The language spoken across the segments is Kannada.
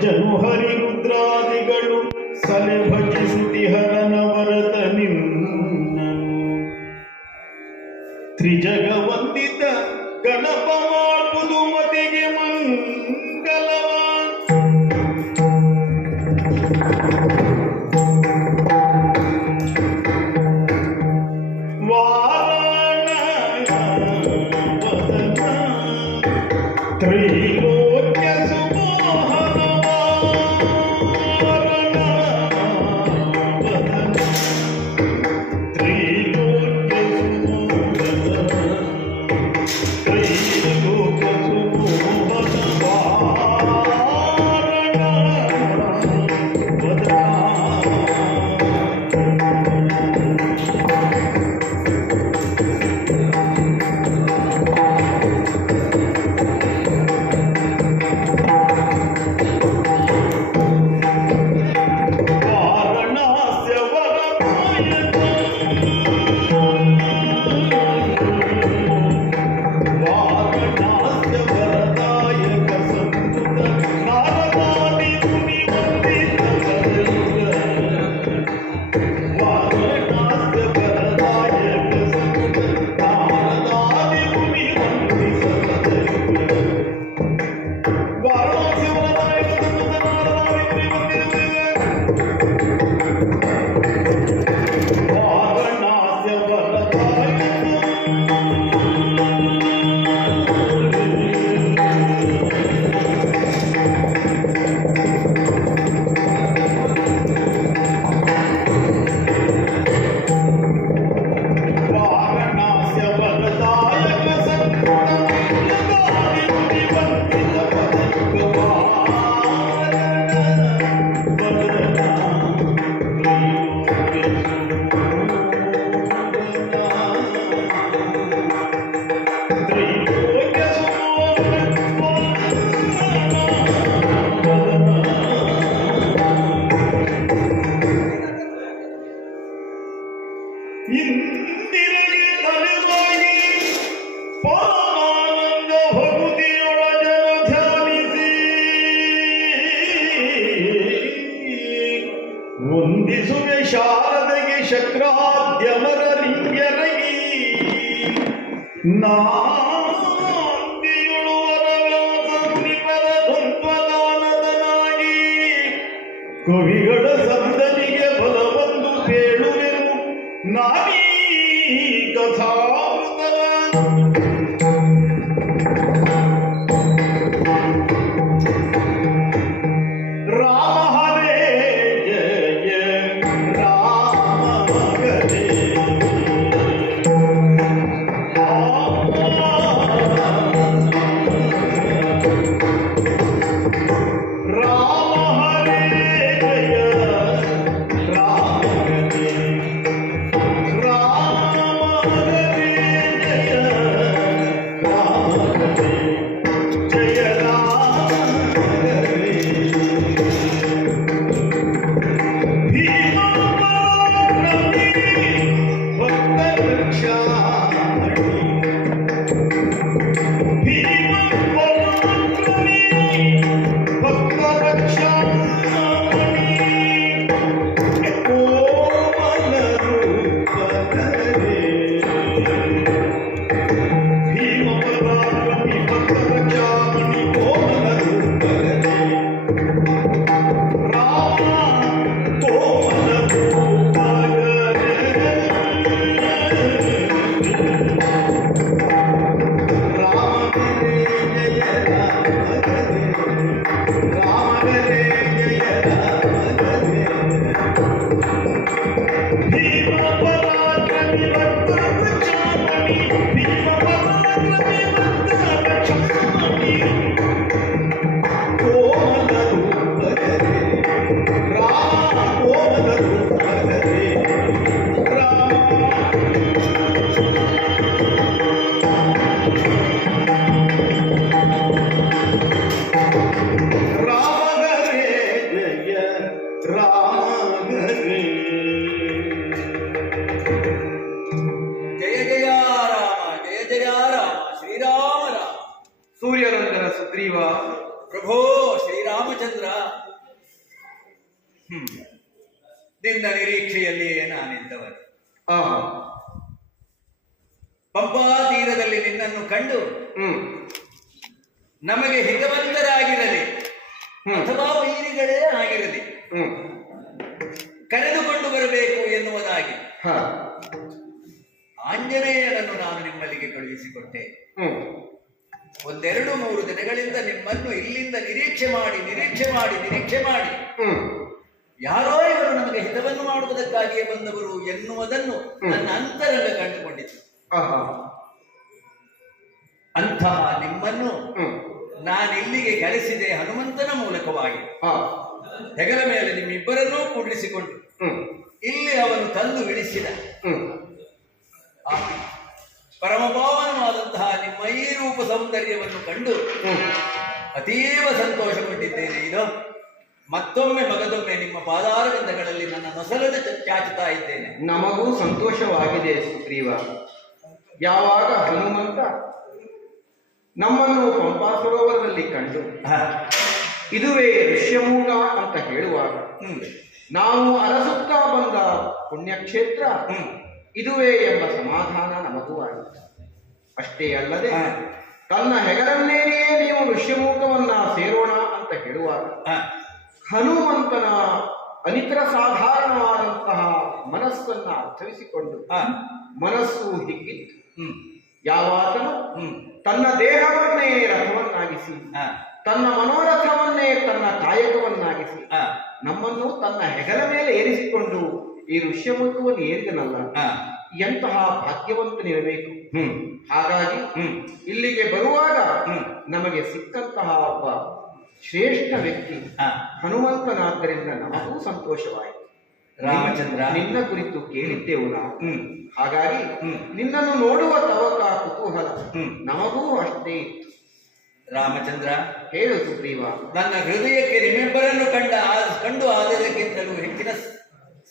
ಜನು ಹರಿರುದ್ರಾದಿಗಳು ಸಲೆ ಭಜಿಸುತಿಹರನವರತ ನಿನ್ನನು ತ್ರಿಜಗ ವಂದಿತ ಗಣಪ ಮಾಡುವುದು ಮತಿಗೆ ಮಂಗಲವ ವಾರಾಣ ತ್ರೈಲೋಕ್ಯ ಸುಮೋಹನ ವಾರಣ ತ್ರೈಲೋಕ್ಯ ಸುಮೋಹನ ತ್ರೈಲೋಕ್ಯ ಸುಮೋಹನ ವಾರಣ ಇಂದಿರೆಗೆ ತಲೆಬಾಗಿ ಪರಮಾನಂದ ಭಕ್ತಿಯೊಳಜನ ಧ್ಯಾನಿಸಿ ವಂದಿಸುವೆ ಶಾರದೆಗೆ ಶಕ್ರಾದ್ಯಮರ ಲಿಂಗ್ಯರಗಿ ನಾಂದಿಯುಳು ವರವ್ಯಾಸನಿಪರ ಧ್ವಂದ್ವದಾನದನಾಗಿ ಕವಿಗಳ ಸಂದನಿಗೆ ಬಲವೊಂದು ಬೇಳುವೆನು ನಾನೀ ಕಥಾಮೃತವ ರಾಮ ಹರೇ ಜಯ ರಾಮ ಹರೇ ರಾಮ ಹರೇ ಜಯ ರಾಮ ಹರೇ ಸೂರ್ಯನಂದನ ಸುಗ್ರೀವ, ಪ್ರಭೋ ಶ್ರೀರಾಮ ರಾಮಚಂದ್ರ, ನಿನ್ನ ನಿರೀಕ್ಷೆಯಲ್ಲಿಯೇ ನಾನಿದ್ದವನು. ಪಂಪಾ ತೀರದಲ್ಲಿ ನಿನ್ನನ್ನು ಕಂಡು ನಮಗೆ ಹಿತವಂತರಾಗಿರಲಿ ಅಥವಾ ವೈರಿಗಳೇ ಆಗಿರಲಿ ಕರೆದುಕೊಂಡು ಬರಬೇಕು ಎನ್ನುವುದಾಗಿ ಆಂಜನೇಯನನ್ನು ನಾನು ನಿಮ್ಮಲ್ಲಿಗೆ ಕಳುಹಿಸಿಕೊಟ್ಟೆ. 1-2-3 ದಿನಗಳಿಂದ ನಿಮ್ಮನ್ನು ಇಲ್ಲಿಂದ ನಿರೀಕ್ಷೆ ಮಾಡಿ ಯಾರೋ ಇವರು ನಮಗೆ ಹಿತವನ್ನು ಮಾಡುವುದಕ್ಕಾಗಿಯೇ ಬಂದವರು ಎನ್ನುವುದನ್ನು ನನ್ನ ಅಂತರಂಗ ಕಂಡುಕೊಂಡಿತ್ತು. ಅಂತಹ ನಿಮ್ಮನ್ನು ನಾನಿಲ್ಲಿಗೆ ಕರೆಸಿದೆ ಹನುಮಂತನ ಮೂಲಕವಾಗಿ. ಹೆಗಲ ಮೇಲೆ ನಿಮ್ಮಿಬ್ಬರನ್ನೂ ಕೂಡಿಸಿಕೊಂಡು ಇಲ್ಲಿ ಅವನು ತಂದು ಇಳಿಸಿದ ಪರಮಪಾವನವಾದಂತಹ ನಿಮ್ಮ ಈ ರೂಪ ಸೌಂದರ್ಯವನ್ನು ಕಂಡು ಅತೀವ ಸಂತೋಷಗೊಂಡಿದ್ದೇನೆ. ಇದು ಮತ್ತೊಮ್ಮೆ ಮಗದೊಮ್ಮೆ ನಿಮ್ಮ ಪಾದಾರವಿಂದಗಳಲ್ಲಿ ನನ್ನ ನೊಸಲದ ಚಾಚುತ್ತಾ ಇದ್ದೇನೆ. ನಮಗೂ ಸಂತೋಷವಾಗಿದೆ ಸುಗ್ರೀವ. ಯಾವಾಗ ಹನುಮಂತ ನಮ್ಮನ್ನು ಪಂಪಾ ಸರೋವರದಲ್ಲಿ ಕಂಡು ಇದುವೇ ಋಷ್ಯಮೂಲ ಅಂತ ಹೇಳುವಾಗ ನಾವು ಅರಸುತ್ತಾ ಬಂದ ಪುಣ್ಯಕ್ಷೇತ್ರ ಇದುವೇ ಎಂಬ ಸಮಾಧಾನ ನಮಗೂ ಆಯಿತು. ಅಷ್ಟೇ ಅಲ್ಲದೆ ತನ್ನ ಹೆಗರನ್ನೇನೆಯೇ ನೀವು ಋಷ್ಯಮೂಕವನ್ನ ಸೇರೋಣ ಅಂತ ಹೇಳುವಾಗ ಹನುಮಂತನ ಅನಿತರ ಸಾಧಾರಣವಾದಂತಹ ಮನಸ್ಸನ್ನ ಅರ್ಥವಿಸಿಕೊಂಡು ಮನಸ್ಸು ಹಿಗ್ಗಿತ್ತು. ಯಾವಾತನು ತನ್ನ ದೇಹವನ್ನೇ ರಥವನ್ನಾಗಿಸಿ ತನ್ನ ಮನೋರಥವನ್ನೇ ತನ್ನ ಕಾಯಕವನ್ನಾಗಿಸಿ ನಮ್ಮನ್ನು ತನ್ನ ಹೆಗಲ ಮೇಲೆ ಏರಿಸಿಕೊಂಡು ಈ ಋಷ್ಯಮುಖವನ್ನು ಏರಿದನಲ್ಲ, ಎಂತಹ ಭಾಗ್ಯವಂತನಿರಬೇಕು. ಹಾಗಾಗಿ ಇಲ್ಲಿಗೆ ಬರುವಾಗ ನಮಗೆ ಸಿಕ್ಕಂತಹ ಒಬ್ಬ ಶ್ರೇಷ್ಠ ವ್ಯಕ್ತಿ ಹನುಮಂತನಾದ್ದರಿಂದ ನಮಗೂ ಸಂತೋಷವಾಯಿತು. ರಾಮಚಂದ್ರ, ನಿನ್ನ ಕುರಿತು ಕೇಳಿದ್ದೆವು ನಾವು. ಹಾಗಾಗಿ ನಿನ್ನನ್ನು ನೋಡುವ ತವಕ ಕುತೂಹಲ ನಮಗೂ ಅಷ್ಟೇ ಇತ್ತು. ರಾಮಚಂದ್ರ, ಹೇಳು ಸುಗ್ರೀವ. ನನ್ನ ಹೃದಯಕ್ಕೆ ನಿಮ್ಮಿಬ್ಬರನ್ನು ಕಂಡು ಆದದಕ್ಕಿಂತಲೂ ಹೆಚ್ಚಿನ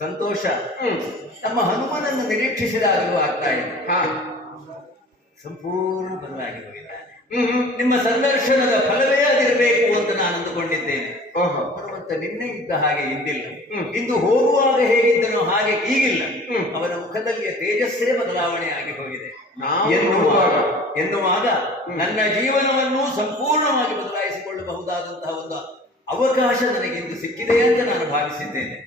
ಸಂತೋಷ ನಮ್ಮ ಹನುಮನನ್ನು ನಿರೀಕ್ಷಿಸಿದಾಗಲೂ ಆಗ್ತಾ ಇದೆ. ಸಂಪೂರ್ಣ ಬದಲಾಗಿ ಹೋಗಿದ್ದಾನೆ. ನಿಮ್ಮ ಸಂದರ್ಶನದ ಫಲವೇ ಅದಿರಬೇಕು ಅಂತ ನಾನು ಅಂದುಕೊಂಡಿದ್ದೇನೆ. ಹನುಮಂತ ನಿನ್ನೆ ಇದ್ದ ಹಾಗೆ ಇಂದಿಲ್ಲ, ಇಂದು ಹೋಗುವಾಗ ಹೇಗಿದ್ದನೋ ಹಾಗೆ ಈಗಿಲ್ಲ. ಅವನ ಮುಖದಲ್ಲಿ ತೇಜಸ್ಸೇ ಬದಲಾವಣೆ ಆಗಿ ಹೋಗಿದೆ ಎನ್ನುವಾಗ ನನ್ನ ಜೀವನವನ್ನು ಸಂಪೂರ್ಣವಾಗಿ ಬದಲಾಯಿಸಿಕೊಳ್ಳಬಹುದಾದಂತಹ ಒಂದು ಅವಕಾಶ ನನಗಿಂದು ಸಿಕ್ಕಿದೆ ಅಂತ ನಾನು ಭಾವಿಸಿದ್ದೇನೆ.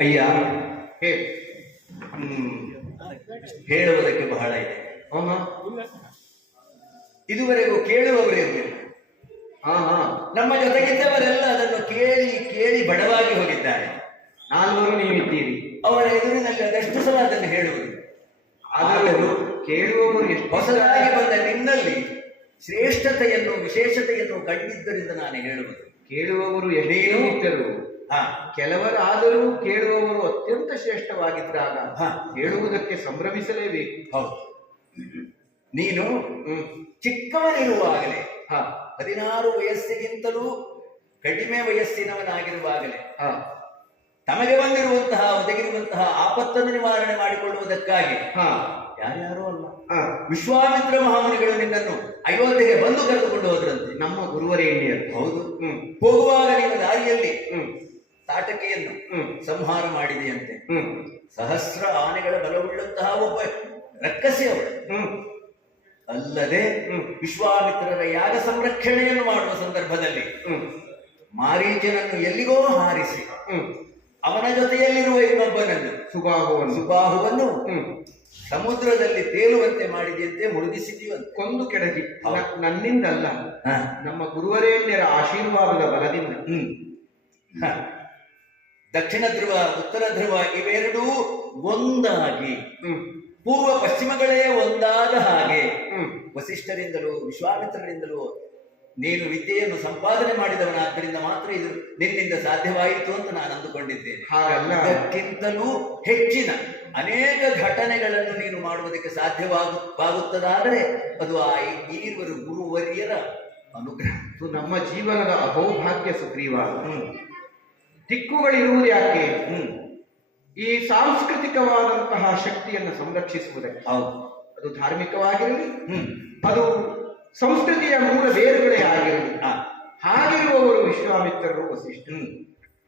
ಅಯ್ಯ, ಹೇಳುವುದಕ್ಕೆ ಬಹಳ ಇದೆ. ಇದುವರೆಗೂ ಕೇಳುವವರಿರಲಿಲ್ಲ. ನಮ್ಮ ಜೊತೆಗಿದ್ದವರೆಲ್ಲ ಅದನ್ನು ಕೇಳಿ ಬಡವಾಗಿ ಹೋಗಿದ್ದಾರೆ. ನಾಲ್ವರು ನೀವಿದ್ದೀರಿ. ಅವರ ಎದುರಿನಲ್ಲಿ ಅದೆಷ್ಟು ಸಲ ಅದನ್ನು ಹೇಳುವುದು. ಆದರೂ ಕೇಳುವವರು ಎಷ್ಟು ಹೊಸದಾಗಿ ಬಂದ ನಿನ್ನಲ್ಲಿ ಶ್ರೇಷ್ಠತೆಯನ್ನು ವಿಶೇಷತೆಯನ್ನು ಕಂಡಿದ್ದರಿಂದ ನಾನು ಹೇಳುವುದು. ಕೇಳುವವರು ಎಷ್ಟೇನೂ ಇದ್ದರು, ಕೆಲವರಾದರೂ ಕೇಳುವವರು ಅತ್ಯಂತ ಶ್ರೇಷ್ಠವಾಗಿದ್ದಾಗ ಹೇಳುವುದಕ್ಕೆ ಸಂಭ್ರಮಿಸಲೇಬೇಕು. ಹೌದು, ನೀನು ಚಿಕ್ಕವನಿರುವಾಗಲೇ 16 ವಯಸ್ಸಿಗಿಂತಲೂ ಕಡಿಮೆ ವಯಸ್ಸಿನವನಾಗಿರುವಾಗಲೇ ತಮಗೆ ಬಂದಿರುವಂತಹ ಒದಗಿರುವಂತಹ ಆಪತ್ತನ್ನು ನಿವಾರಣೆ ಮಾಡಿಕೊಳ್ಳುವುದಕ್ಕಾಗಿ ಯಾರ್ಯಾರೋ ಅಲ್ಲ, ವಿಶ್ವಾಮಿತ್ರ ಮಹಾಮುನಿಗಳು ನಿನ್ನನ್ನು ಅಯೋಧ್ಯೆಗೆ ಬಂದು ಕರೆದುಕೊಂಡು ಹೋದ್ರಂತೆ. ನಮ್ಮ ಗುರುವರೇಣ್ಯರು. ಹೌದು. ಹೋಗುವಾಗ ನೀನು ದಾರಿಯಲ್ಲಿ ತಾಟಕೆಯನ್ನು ಸಂಹಾರ ಮಾಡಿದೆಯಂತೆ. ಸಹಸ್ರ ಆನೆಗಳ ಬಲವುಳ್ಳಂತಹ ಒಬ್ಬ ರಕ್ಕಸಿ ಅವಳು. ಅಲ್ಲದೆ ವಿಶ್ವಾಮಿತ್ರರ ಯಾಗ ಸಂರಕ್ಷಣೆಯನ್ನು ಮಾಡುವ ಸಂದರ್ಭದಲ್ಲಿ ಮಾರೀಚನನ್ನು ಎಲ್ಲಿಗೋ ಹಾರಿಸಿ ಅವನ ಜೊತೆಯಲ್ಲಿರುವ ಇನ್ನೊಬ್ಬನನ್ನು ಸುಬಾಹುವನ್ನು ಸಮುದ್ರದಲ್ಲಿ ತೇಲುವಂತೆ ಮಾಡಿದೆಯಂತೆ, ಮುಳುಗಿಸಿದೀವಂತೆ, ಕೊಂದು ಕೆಡಗಿ. ನನ್ನಿಂದಲ್ಲ, ನಮ್ಮ ಗುರುವರೇಣ್ಯರ ಆಶೀರ್ವಾದದ ಬಲದಿಂದ. ದಕ್ಷಿಣ ಧ್ರುವ ಉತ್ತರ ಧ್ರುವ ಇವೆರಡೂ ಒಂದಾಗಿ ಪೂರ್ವ ಪಶ್ಚಿಮಗಳೇ ಒಂದಾದ ಹಾಗೆ ವಸಿಷ್ಠರಿಂದಲೂ ವಿಶ್ವಾಮಿತ್ರರಿಂದಲೂ ನೀನು ವಿದ್ಯೆಯನ್ನು ಸಂಪಾದನೆ ಮಾಡಿದವನಾದ್ದರಿಂದ ಮಾತ್ರ ಇದು ನಿನ್ನಿಂದ ಸಾಧ್ಯವಾಯಿತು ಅಂತ ನಾನು ಅಂದುಕೊಂಡಿದ್ದೇನೆ. ಹಾಗಲ್ಲ, ಅದಕ್ಕಿಂತಲೂ ಹೆಚ್ಚಿನ ಅನೇಕ ಘಟನೆಗಳನ್ನು ನೀನು ಮಾಡುವುದಕ್ಕೆ ಸಾಧ್ಯವಾಗುತ್ತದಾದರೆ ಅದು ಆ ಈರುವರು ಗುರುವರಿಯರ ಅನುಗ್ರಹ. ನಮ್ಮ ಜೀವನದ ಅಹೋಭಾಗ್ಯ ಸುಗ್ರೀವ. ದಿಕ್ಕುಗಳಿರುವುದು ಯಾಕೆ? ಈ ಸಾಂಸ್ಕೃತಿಕವಾದಂತಹ ಶಕ್ತಿಯನ್ನು ಸಂರಕ್ಷಿಸುವುದಕ್ಕೆ. ಅದು ಧಾರ್ಮಿಕವಾಗಿರಲಿ, ಅದು ಸಂಸ್ಕೃತಿಯ ಮೂಲ ಬೇರುಗಳೇ ಆಗಿರಲಿ, ಹಾಗಿರುವವರು ವಿಶ್ವಾಮಿತ್ರರು ವಸಿಷ್ಠರು.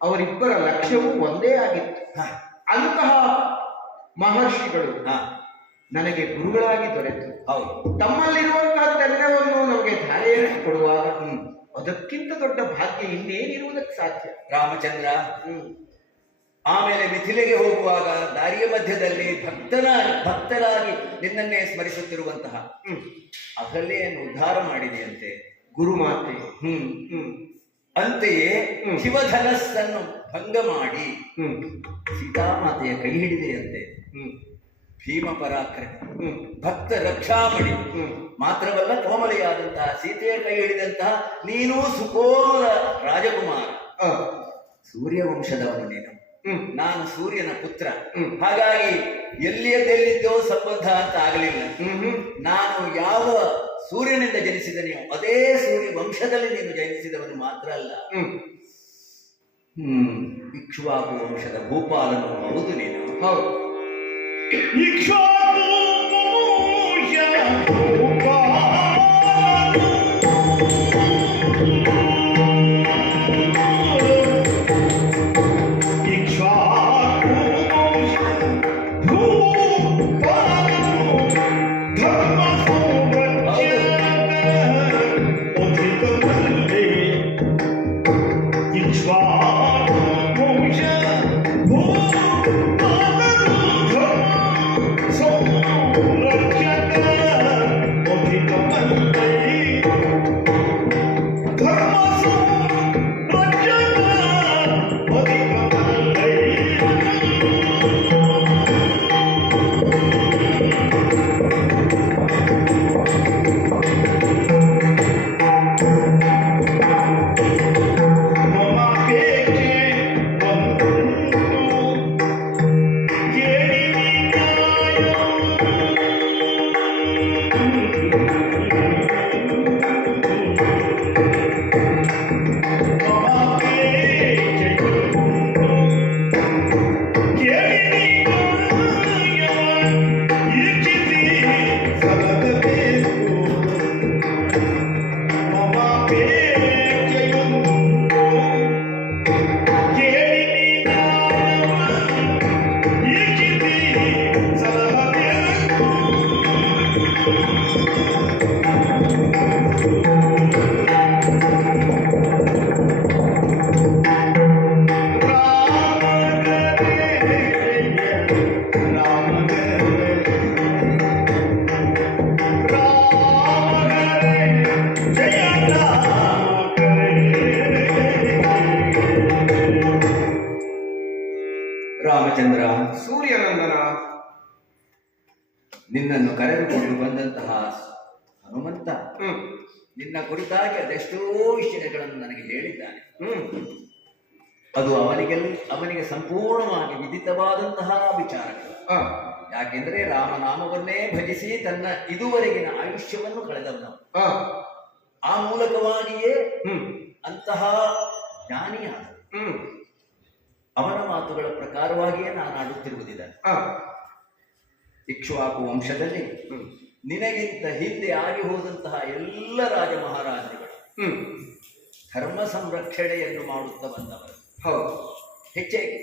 ಅವರಿಬ್ಬರ ಲಕ್ಷ್ಯವೂ ಒಂದೇ ಆಗಿತ್ತು. ಅಂತಹ ಮಹರ್ಷಿಗಳು ನನಗೆ ಗುರುಗಳಾಗಿ ದೊರೆತರು. ಹೌದು. ತಮ್ಮಲ್ಲಿರುವಂತಹದ್ದೆಲ್ಲವನ್ನು ನಮಗೆ ಧಾರೆಯಾಗಿ ಕೊಡುವಾಗ ಅದಕ್ಕಿಂತ ದೊಡ್ಡ ಭಾಗ್ಯ ಇನ್ನೇನಿರುವುದಕ್ಕೆ ಸಾಧ್ಯ. ರಾಮಚಂದ್ರ ಆಮೇಲೆ ಮಿಥಿಲೆಗೆ ಹೋಗುವಾಗ ದಾರಿಯ ಮಧ್ಯದಲ್ಲಿ ಭಕ್ತರಾಗಿ ನಿನ್ನನ್ನೇ ಸ್ಮರಿಸುತ್ತಿರುವಂತಹ ಅಹಲ್ಯೆಯನ್ನು ಉದ್ಧಾರ ಮಾಡಿದೆಯಂತೆ ಗುರುಮಾತೆ. ಅಂತೆಯೇ ಶಿವಧನಸ್ಸನ್ನು ಭಂಗ ಮಾಡಿ ಸೀತಾಮಾತೆಯ ಕೈ ಹಿಡಿದೆಯಂತೆ. ಭೀಮ ಪರಾಕ್ರಮ, ಭಕ್ತ ರಕ್ಷಾಮಣಿ, ಮಾತ್ರವಲ್ಲ ಕೋಮಲೆಯಾದಂತಹ ಸೀತೆಯ ಕೈ ಹಿಡಿದಂತಹ ನೀನು ಸುಕೋಮಲ ರಾಜಕುಮಾರ, ಸೂರ್ಯವಂಶದವನು ನೀನು, ನಾನು ಸೂರ್ಯನ ಪುತ್ರ. ಹಾಗಾಗಿ ಎಲ್ಲಿಯದೆಲ್ಲಿದ್ದೋ ಸಂಬಂಧ ಅಂತ ಆಗಲಿಲ್ಲ. ನಾನು ಯಾವ ಸೂರ್ಯನಿಂದ ಜನಿಸಿದನೆಯೋ ಅದೇ ಸೂರ್ಯ ವಂಶದಲ್ಲಿ ನೀನು ಜನಿಸಿದವನು ಮಾತ್ರ ಅಲ್ಲ, ಇಕ್ಷ್ವಾಕು ವಂಶದ ಭೂಪಾಲನು ಹೌದು ನೀನು. ಹೌದು. ಇಕ್ಷ್ವಾಕು ರಾಮಚಂದ್ರ, ಸೂರ್ಯನಂದನ, ನಿನ್ನನ್ನು ಕರೆದುಕೊಂಡು ಬಂದಂತಹ ಹನುಮಂತ ನಿನ್ನ ಕುರಿತಾಗಿ ಅದೆಷ್ಟೋ ವಿಷಯಗಳನ್ನು ನನಗೆ ಹೇಳಿದ್ದಾನೆ. ಅದು ಅವನಿಗೆ ಸಂಪೂರ್ಣವಾಗಿ ವಿದಿತವಾದಂತಹ ವಿಚಾರಗಳು. ಯಾಕೆಂದ್ರೆ ರಾಮನಾಮವನ್ನೇ ಭಜಿಸಿ ತನ್ನ ಇದುವರೆಗಿನ ಆಯುಷ್ಯವನ್ನು ಕಳೆದವನು. ಆ ಮೂಲಕವಾಗಿಯೇ ಅಂತಹ ಜ್ಞಾನಿಯಾದ ಅವನ ಮಾತುಗಳ ಪ್ರಕಾರವಾಗಿಯೇ ನಾನು ಆಡುತ್ತಿರುವುದಿಲ್ಲ. ಇಕ್ಷ್ವಾಕು ವಂಶದಲ್ಲಿ ನಿನಗಿಂತ ಹಿಂದೆ ಆಗಿ ಹೋದಂತಹ ಎಲ್ಲ ರಾಜ ಮಹಾರಾಜರುಗಳು ಧರ್ಮ ಸಂರಕ್ಷಣೆಯನ್ನು ಮಾಡುತ್ತಾ ಬಂದವರು. ಹೌದು. ಹೆಚ್ಚಾಗಿ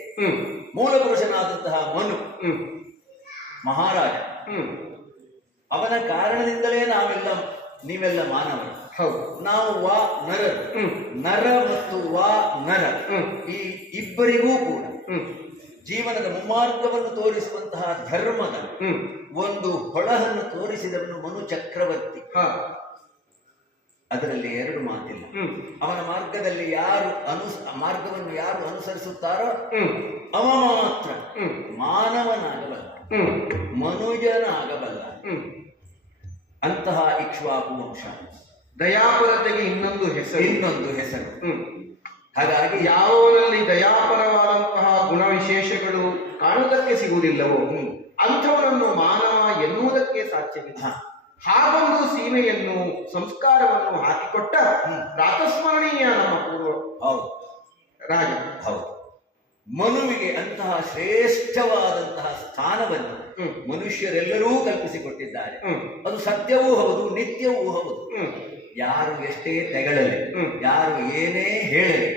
ಮೂಲ ಪುರುಷನಾದಂತಹ ಮನು ಮಹಾರಾಜ, ಅವನ ಕಾರಣದಿಂದಲೇ ನೀವೆಲ್ಲ ಮಾನವರು. ಹೌದು. ನಾವು ವಾ ನರರು, ನರ ಮತ್ತು ವಾ ನರ ಈ ಇಬ್ಬರಿಗೂ ಕೂಡ ಜೀವನದ ಮುಮ್ಮಾರ್ಗವನ್ನು ತೋರಿಸುವಂತಹ ಧರ್ಮದ ಒಂದು ಹೊಳಹನ್ನು ತೋರಿಸಿದವನು ಮನು ಚಕ್ರವರ್ತಿ. ಅದರಲ್ಲಿ ಎರಡು ಮಾತಿಲ್ಲ. ಅವನ ಮಾರ್ಗದಲ್ಲಿ ಮಾರ್ಗವನ್ನು ಯಾರು ಅನುಸರಿಸುತ್ತಾರೋ ಅವ ಮಾತ್ರ ಮಾನವನಾಗಬಲ್ಲ, ಮನುಜನಾಗಬಲ್ಲ. ಅಂತಹ ಇಕ್ಷ್ವಾಕು ವಂಶ ದಯಾಪರತೆಗೆ ಇನ್ನೊಂದು ಹೆಸರು. ಹಾಗಾಗಿ ಯಾವನಲ್ಲಿ ದಯಾಪರವಾದಂತಹ ಗುಣವಿಶೇಷಗಳು ಕಾಣುವುದಕ್ಕೆ ಸಿಗುವುದಿಲ್ಲವೋ ಅಂಥವನನ್ನು ಮಾನವ ಎನ್ನುವುದಕ್ಕೆ ಸಾಧ್ಯವಿಲ್ಲ. ಹಾಗೊಂದು ಸೀಮೆಯನ್ನು ಸಂಸ್ಕಾರವನ್ನು ಹಾಕಿಕೊಟ್ಟ ಪ್ರಾತಸ್ಮರಣೀಯ ನಮ್ಮ ಪೂರ್ವ ರಾಜ. ಹೌದು. ಮನುವಿಗೆ ಅಂತಹ ಶ್ರೇಷ್ಠವಾದಂತಹ ಸ್ಥಾನವನ್ನು ಮನುಷ್ಯರೆಲ್ಲರೂ ಕಲ್ಪಿಸಿಕೊಟ್ಟಿದ್ದಾರೆ. ಅದು ಸತ್ಯವೂ ಹೌದು, ನಿತ್ಯವೂ ಹೌದು. ಯಾರು ಎಷ್ಟೇ ತೆಗಳಲಿ, ಯಾರು ಏನೇ ಹೇಳಲಿ,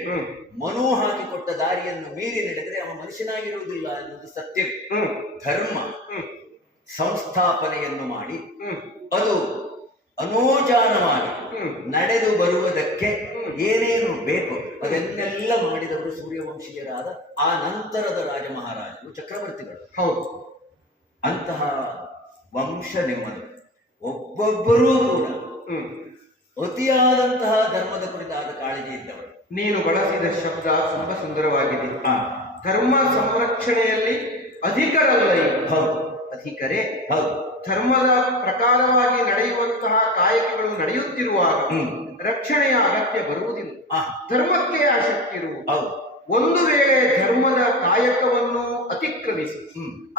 ಮನು ಹಾಕಿಕೊಟ್ಟ ದಾರಿಯನ್ನು ಮೀರಿ ನಡೆದರೆ ಅವ ಮನುಷ್ಯನಾಗಿರುವುದಿಲ್ಲ ಎನ್ನುವುದು ಸತ್ಯ. ಧರ್ಮ ಸಂಸ್ಥಾಪನೆಯನ್ನು ಮಾಡಿ ಅದು ಅನೋಚಾನವಾಗಿ ನಡೆದು ಬರುವುದಕ್ಕೆ ಏನೇನು ಬೇಕು ಅದನ್ನೆಲ್ಲ ಮಾಡಿದವರು ಸೂರ್ಯವಂಶೀಯರಾದ ಆ ನಂತರದ ರಾಜ ಮಹಾರಾಜರು, ಚಕ್ರವರ್ತಿಗಳು. ಹೌದು. ಅಂತಹ ವಂಶ ನಿಮ್ಮದು. ಒಬ್ಬೊಬ್ಬರೂ ಕೂಡ ಅತಿಯಾದಂತಹ ಧರ್ಮದ ಕುರಿತಾದ ಕಾಳಜಿ ಇದ್ದವರು. ನೀನು ಬಳಸಿದ ಶಬ್ದ ತುಂಬಾ ಸುಂದರವಾಗಿದೆ. ಧರ್ಮ ಸಂರಕ್ಷಣೆಯಲ್ಲಿ ಅಧಿಕರಲ್ಲ ಇವರು. ಹೌದು, ಅಧಿಕರೇ. ಹೌದು. ಧರ್ಮದ ಪ್ರಕಾರವಾಗಿ ನಡೆಯುವಂತಹ ಕಾಯಕಗಳು ನಡೆಯುತ್ತಿರುವಾಗ ರಕ್ಷಣೆಯ ಅಗತ್ಯ ಬರುವುದಿಲ್ಲ. ಧರ್ಮಕ್ಕೆ ಆಸಕ್ತಿ ಇರುವುದು. ಹೌದು. ಒಂದು ವೇಳೆ ಧರ್ಮದ ಕಾಯಕವನ್ನು ಅತಿಕ್ರಮಿಸಿ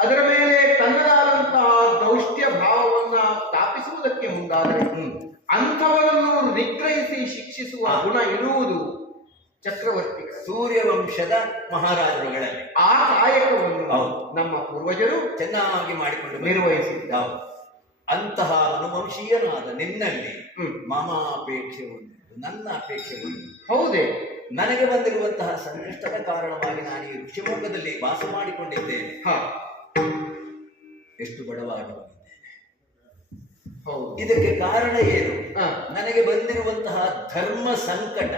ಅದರ ಮೇಲೆ ತನ್ನದಾದಂತಹ ದೌಷ್ಟ್ಯ ಭಾವವನ್ನ ಸ್ಥಾಪಿಸುವುದಕ್ಕೆ ಮುಂದಾದರೆ ಅಂಥವರನ್ನು ನಿಗ್ರಹಿಸಿ ಶಿಕ್ಷಿಸುವ ಗುಣ ಇರುವುದು ಚಕ್ರವರ್ತಿ ಸೂರ್ಯವಂಶದ ಮಹಾರಾಜರುಗಳಲ್ಲಿ. ಆ ಕಾಯಕವನ್ನು ನಮ್ಮ ಪೂರ್ವಜರು ಚೆನ್ನಾಗಿ ಮಾಡಿಕೊಂಡು ನಿರ್ವಹಿಸಿದ್ದಾರೆ. ಅಂತಹ ಅನುವಂಶೀಯನಾದ ನಿನ್ನಲ್ಲಿ ಮಮ ಅಪೇಕ್ಷೆ ಒಂದು, ನನ್ನ ಅಪೇಕ್ಷೆ ಒಂದು. ಹೌದೇ? ನನಗೆ ಬಂದಿರುವಂತಹ ಸಂಕಷ್ಟದ ಕಾರಣವಾಗಿ ನಾನು ಈ ಶಿವಮೊಗ್ಗದಲ್ಲಿ ವಾಸ ಮಾಡಿಕೊಂಡಿದ್ದೇನೆ. ಎಷ್ಟು ಬಡವಾಗಿ ಬಂದಿದ್ದೇನೆ. ಇದಕ್ಕೆ ಕಾರಣ ಏನು? ನನಗೆ ಬಂದಿರುವಂತಹ ಧರ್ಮ ಸಂಕಟ.